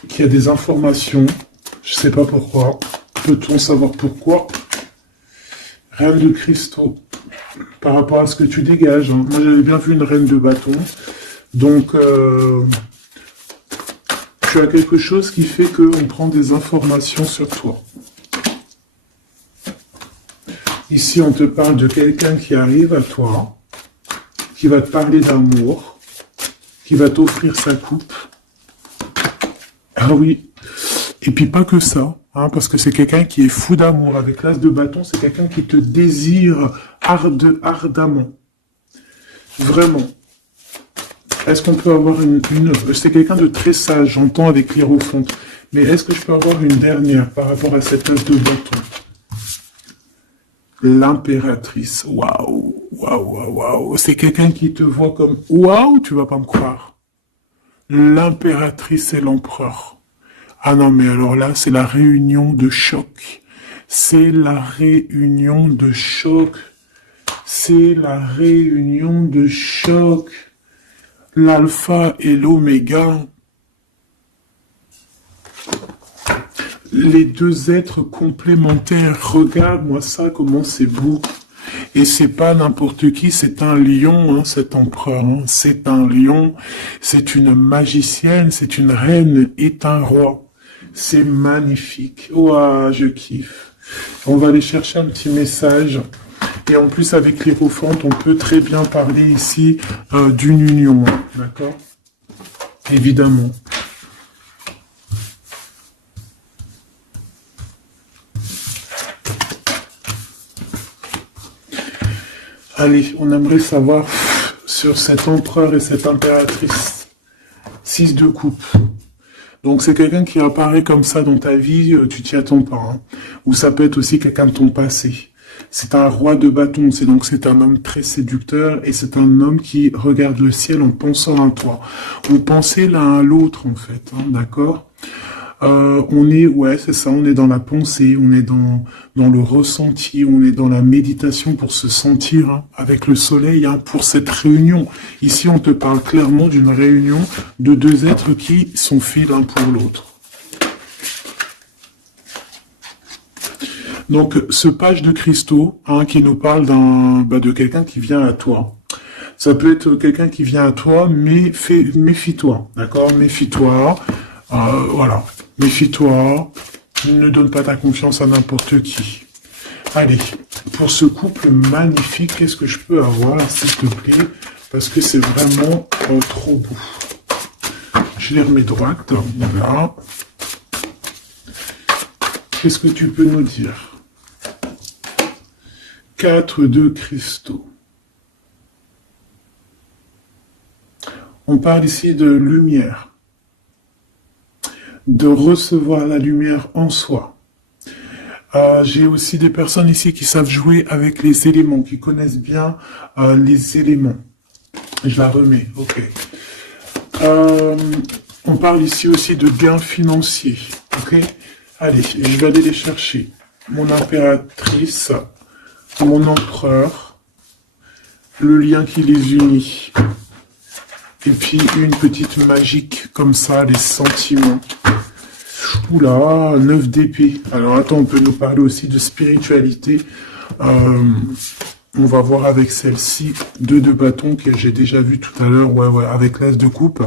qu'il y a des informations. Je sais pas pourquoi. Peut-on savoir pourquoi? Reine de cristaux. Par rapport à ce que tu dégages. Hein. Moi, j'avais bien vu une reine de bâton. Donc, tu as quelque chose qui fait qu'on prend des informations sur toi. Ici, on te parle de quelqu'un qui arrive à toi, qui va te parler d'amour, qui va t'offrir sa coupe. Ah oui. Et puis pas que ça, hein, parce que c'est quelqu'un qui est fou d'amour. Avec l'as de bâton, c'est quelqu'un qui te désire ardemment. Vraiment. Est-ce qu'on peut avoir une... C'est quelqu'un de très sage, j'entends avec l'hiérophante. Mais est-ce que je peux avoir une dernière par rapport à cette as de bâton? L'impératrice. Waouh, waouh, waouh, waouh. C'est quelqu'un qui te voit comme... Waouh, tu vas pas me croire. L'impératrice et l'empereur. Ah non, mais alors là, c'est la réunion de choc. C'est la réunion de choc. C'est la réunion de choc. L'alpha et l'oméga. Les deux êtres complémentaires. Regarde-moi ça, comment c'est beau. Et c'est pas n'importe qui, c'est un lion, hein, cet empereur. Hein. C'est un lion, c'est une magicienne, c'est une reine et un roi. C'est magnifique. Ouah, je kiffe. On va aller chercher un petit message. Et en plus, avec l'hiérophante, on peut très bien parler ici d'une union. D'accord? Évidemment. Allez, on aimerait savoir sur cet empereur et cette impératrice. 6 de coupe. Donc c'est quelqu'un qui apparaît comme ça dans ta vie, tu t'y attends pas. Hein. Ou ça peut être aussi quelqu'un de ton passé. C'est un roi de bâton, c'est un homme très séducteur et c'est un homme qui regarde le ciel en pensant à toi. On pensait l'un à l'autre en fait, hein, d'accord? On est, ouais, c'est ça, on est dans la pensée, on est dans le ressenti, on est dans la méditation pour se sentir hein, avec le soleil, hein, pour cette réunion. Ici, on te parle clairement d'une réunion de deux êtres qui sont faits l'un pour l'autre. Donc, ce page de cristaux, hein, qui nous parle de quelqu'un qui vient à toi. Ça peut être quelqu'un qui vient à toi, mais méfie-toi, d'accord? Méfie-toi, voilà. Méfie-toi, ne donne pas ta confiance à n'importe qui. Allez, pour ce couple magnifique, qu'est-ce que je peux avoir, s'il te plaît? Parce que c'est vraiment trop beau. Je les remets droite, voilà. Qu'est-ce que tu peux nous dire? 4 de cristaux. On parle ici de lumière. De recevoir la lumière en soi. J'ai aussi des personnes ici qui savent jouer avec les éléments, qui connaissent bien les éléments. Je la remets, ok. On parle ici aussi de gains financiers, ok. Allez, je vais aller les chercher. Mon impératrice, mon empereur, le lien qui les unit. Et puis une petite magique comme ça, les sentiments. Oula, 9 d'épée. Alors attends, on peut nous parler aussi de spiritualité. On va voir avec celle-ci, 2 de bâton que j'ai déjà vu tout à l'heure, ouais, avec l'as de coupe.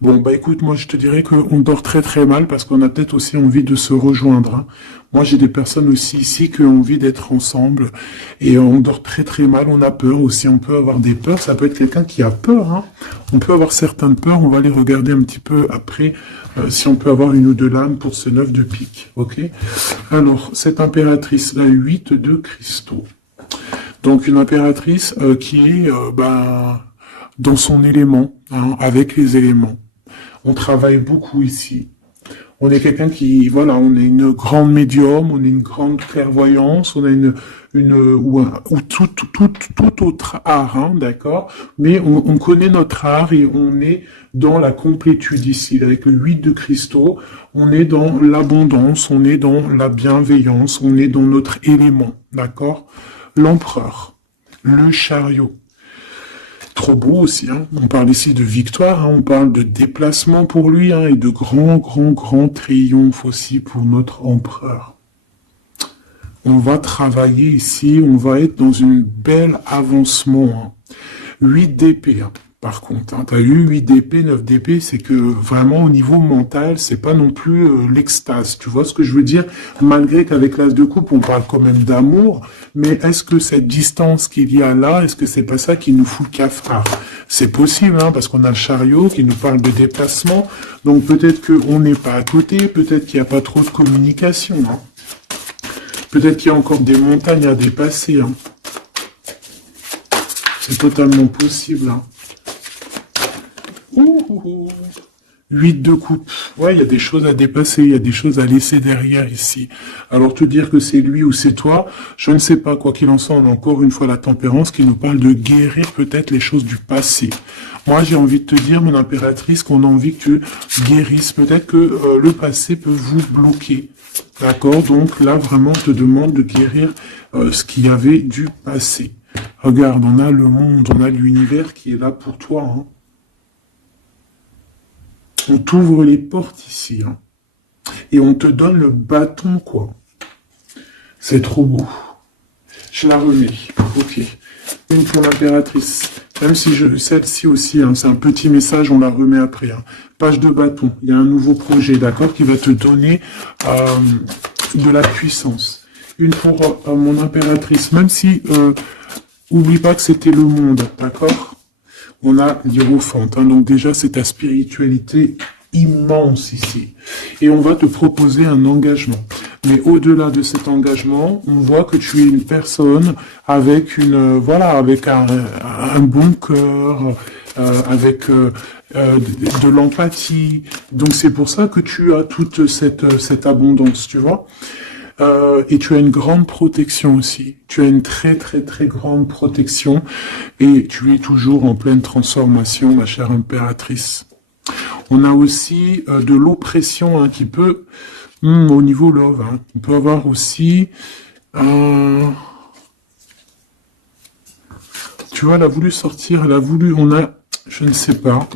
Bon, bah écoute, moi je te dirais qu'on dort très très mal parce qu'on a peut-être aussi envie de se rejoindre. Hein. Moi j'ai des personnes aussi ici qui ont envie d'être ensemble et on dort très très mal, on a peur aussi, on peut avoir des peurs, ça peut être quelqu'un qui a peur. Hein. On peut avoir certaines peurs, on va les regarder un petit peu après si on peut avoir une ou deux lames pour ce 9 de pique, ok? Alors, cette impératrice, la 8 de cristaux. Donc une impératrice qui est dans son élément, hein, avec les éléments. On travaille beaucoup ici. On est quelqu'un qui, voilà, on est une grande médium, on est une grande clairvoyance, on a ou tout autre art, hein, d'accord? Mais on connaît notre art et on est dans la complétude ici. Avec le 8 de cristaux, on est dans l'abondance, on est dans la bienveillance, on est dans notre élément, d'accord? L'empereur, le chariot. Trop beau aussi, hein. On parle ici de victoire, hein. On parle de déplacement pour lui, hein, et de grands triomphes aussi pour notre empereur. On va travailler ici, on va être dans une belle avancement, hein. 8 d'épée, hein. Par contre, hein, tu as eu 8 d'épée, 9 d'épée, c'est que vraiment au niveau mental, c'est pas non plus l'extase. Tu vois ce que je veux dire? Malgré qu'avec l'as de coupe, on parle quand même d'amour, mais est-ce que cette distance qu'il y a là, est-ce que c'est pas ça qui nous fout le cafard? C'est possible, hein, parce qu'on a le chariot qui nous parle de déplacement, donc peut-être qu'on n'est pas à côté, peut-être qu'il n'y a pas trop de communication, hein. Peut-être qu'il y a encore des montagnes à dépasser, hein. C'est totalement possible, hein. 8 de coupe. Ouais, il y a des choses à dépasser, il y a des choses à laisser derrière ici. Alors te dire que c'est lui ou c'est toi, je ne sais pas. Quoi qu'il en soit, on a encore une fois la tempérance qui nous parle de guérir peut-être les choses du passé. Moi, j'ai envie de te dire, mon impératrice, qu'on a envie que tu guérisses. Peut-être que le passé peut vous bloquer. D'accord? Donc là, vraiment, on te demande de guérir ce qu'il y avait du passé. Regarde, on a le monde, on a l'univers qui est là pour toi, hein. On t'ouvre les portes ici, hein. Et on te donne le bâton, quoi. C'est trop beau. Je la remets. Ok. Une pour l'impératrice. Même si celle-ci aussi, hein, c'est un petit message, on la remet après, hein. Page de bâton. Il y a un nouveau projet, d'accord, qui va te donner de la puissance. Une pour mon impératrice. Même si, oublie pas que c'était le monde, d'accord? On a l'hiérophante, hein, donc déjà c'est ta spiritualité immense ici. Et on va te proposer un engagement. Mais au-delà de cet engagement, on voit que tu es une personne avec avec un bon cœur, avec de l'empathie. Donc c'est pour ça que tu as toute cette abondance, tu vois. Et tu as une grande protection aussi. Tu as une très grande protection et tu es toujours en pleine transformation, ma chère impératrice. On a aussi de l'oppression, hein, qui peut, au niveau love, hein, on peut avoir aussi, tu vois, elle a voulu sortir, je ne sais pas.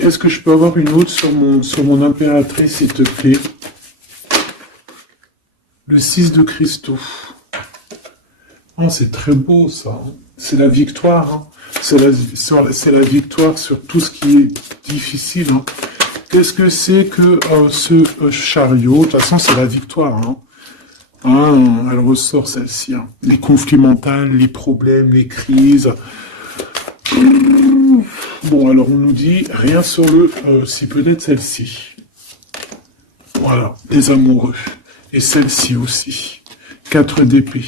Est-ce que je peux avoir une autre sur mon impératrice, s'il te plaît? Le 6 de cristaux. Oh, c'est très beau, ça. C'est la victoire, hein. C'est la victoire sur tout ce qui est difficile, hein. Qu'est-ce que c'est que ce chariot? De toute façon, c'est la victoire, hein. Ah, elle ressort, celle-ci, hein. Les conflits mentaux, les problèmes, les crises. Bon, alors on nous dit rien sur si peut-être celle-ci. Voilà, les amoureux. Et celle-ci aussi. 4 d'épée.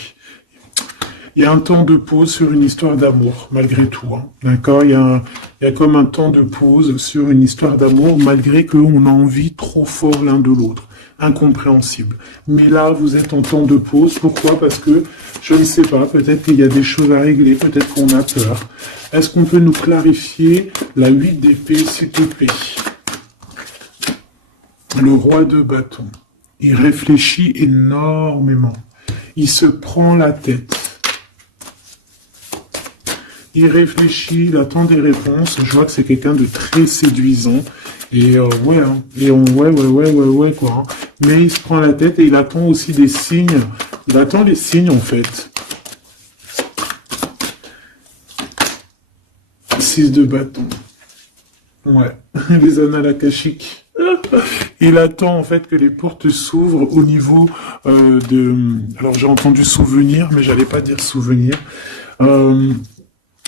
Il y a un temps de pause sur une histoire d'amour, malgré tout, hein. D'accord? Il y a comme un temps de pause sur une histoire d'amour, malgré qu'on a envie trop fort l'un de l'autre. Incompréhensible. Mais là, vous êtes en temps de pause. Pourquoi? Parce que, je ne sais pas, peut-être qu'il y a des choses à régler, peut-être qu'on a peur. Est-ce qu'on peut nous clarifier la 8 d'épée, s'il te plaît? Le roi de bâton. Il réfléchit énormément. Il se prend la tête. Il réfléchit, il attend des réponses. Je vois que c'est quelqu'un de très séduisant. Et ouais, hein. Et ouais, quoi. Hein. Mais il se prend la tête et il attend aussi des signes. Il attend les signes, en fait. 6 de bâton. Ouais. Les annales akashiques. Il attend en fait que les portes s'ouvrent au niveau Alors j'ai entendu souvenir, mais j'allais pas dire souvenir.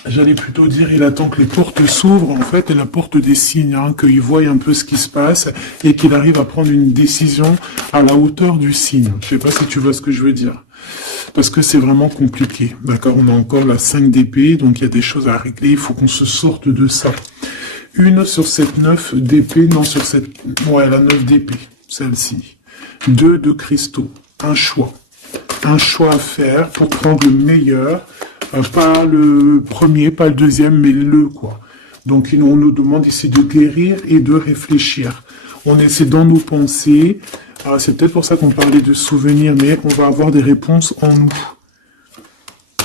J'allais plutôt dire il attend que les portes s'ouvrent en fait et la porte des signes, hein, qu'il voie un peu ce qui se passe et qu'il arrive à prendre une décision à la hauteur du signe. Je sais pas si tu vois ce que je veux dire. Parce que c'est vraiment compliqué. D'accord, on a encore la 5 d'épée, donc il y a des choses à régler, il faut qu'on se sorte de ça. Une sur cette 9 d'épée, non, sur cette... Ouais, la 9 d'épée, celle-ci. 2 de cristaux, un choix. Un choix à faire pour prendre le meilleur, pas le premier, pas le deuxième, mais le, quoi. Donc, on nous demande ici de guérir et de réfléchir. On essaie dans nos pensées. C'est peut-être pour ça qu'on parlait de souvenirs, mais on va avoir des réponses en nous.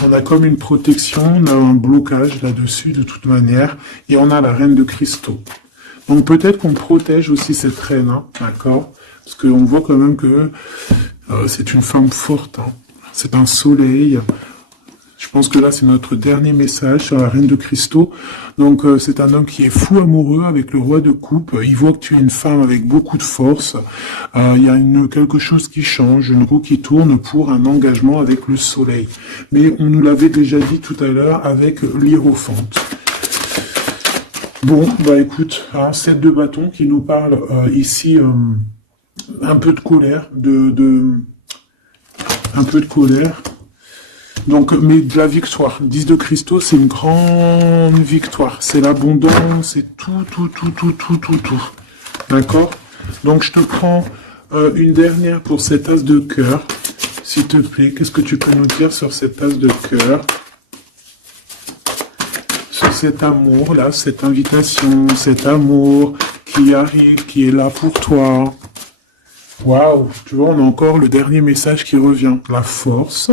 On a comme une protection, on a un blocage là-dessus de toute manière, et on a la reine de cristaux. Donc peut-être qu'on protège aussi cette reine, hein, d'accord? Parce qu'on voit quand même que c'est une femme forte, hein. C'est un soleil. Je pense que là, c'est notre dernier message sur la reine de cristaux. Donc, c'est un homme qui est fou amoureux avec le roi de coupe. Il voit que tu es une femme avec beaucoup de force. Il y a quelque chose qui change, une roue qui tourne pour un engagement avec le soleil. Mais on nous l'avait déjà dit tout à l'heure avec l'hiérophante. Bon, bah écoute, 7 de bâton qui nous parle ici un peu de colère, un peu de colère. Donc, mais de la victoire. 10 de cristaux, c'est une grande victoire. C'est l'abondance, c'est tout. D'accord? Donc, je te prends une dernière pour cet as de cœur. S'il te plaît, qu'est-ce que tu peux nous dire sur cet as de cœur? Sur cet amour, là, cette invitation, cet amour qui arrive, qui est là pour toi. Waouh, tu vois, on a encore le dernier message qui revient. La force,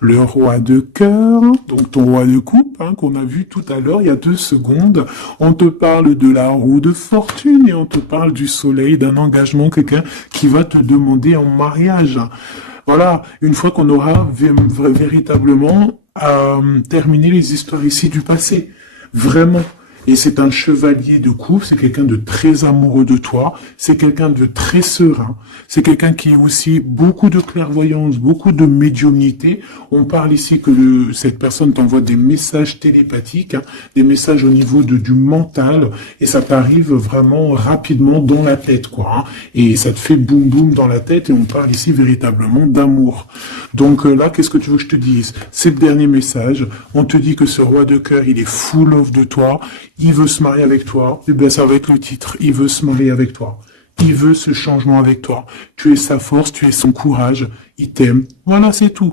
le roi de cœur, donc ton roi de coupe, hein, qu'on a vu tout à l'heure, il y a 2 secondes. On te parle de la roue de fortune et on te parle du soleil, d'un engagement, quelqu'un qui va te demander en mariage. Voilà, une fois qu'on aura véritablement terminé les histoires ici du passé. Vraiment. Et c'est un chevalier de coupe, c'est quelqu'un de très amoureux de toi, c'est quelqu'un de très serein, c'est quelqu'un qui a aussi beaucoup de clairvoyance, beaucoup de médiumnité. On parle ici que cette personne t'envoie des messages télépathiques, hein, des messages au niveau du mental, et ça t'arrive vraiment rapidement dans la tête, quoi. Hein, et ça te fait boum boum dans la tête, et on parle ici véritablement d'amour. Donc là, qu'est-ce que tu veux que je te dise? C'est le dernier message. On te dit que ce roi de cœur, il est full of de toi. Il veut se marier avec toi. Et bien, ça va être le titre. Il veut se marier avec toi. Il veut ce changement avec toi. Tu es sa force, tu es son courage. Il t'aime. Voilà, c'est tout.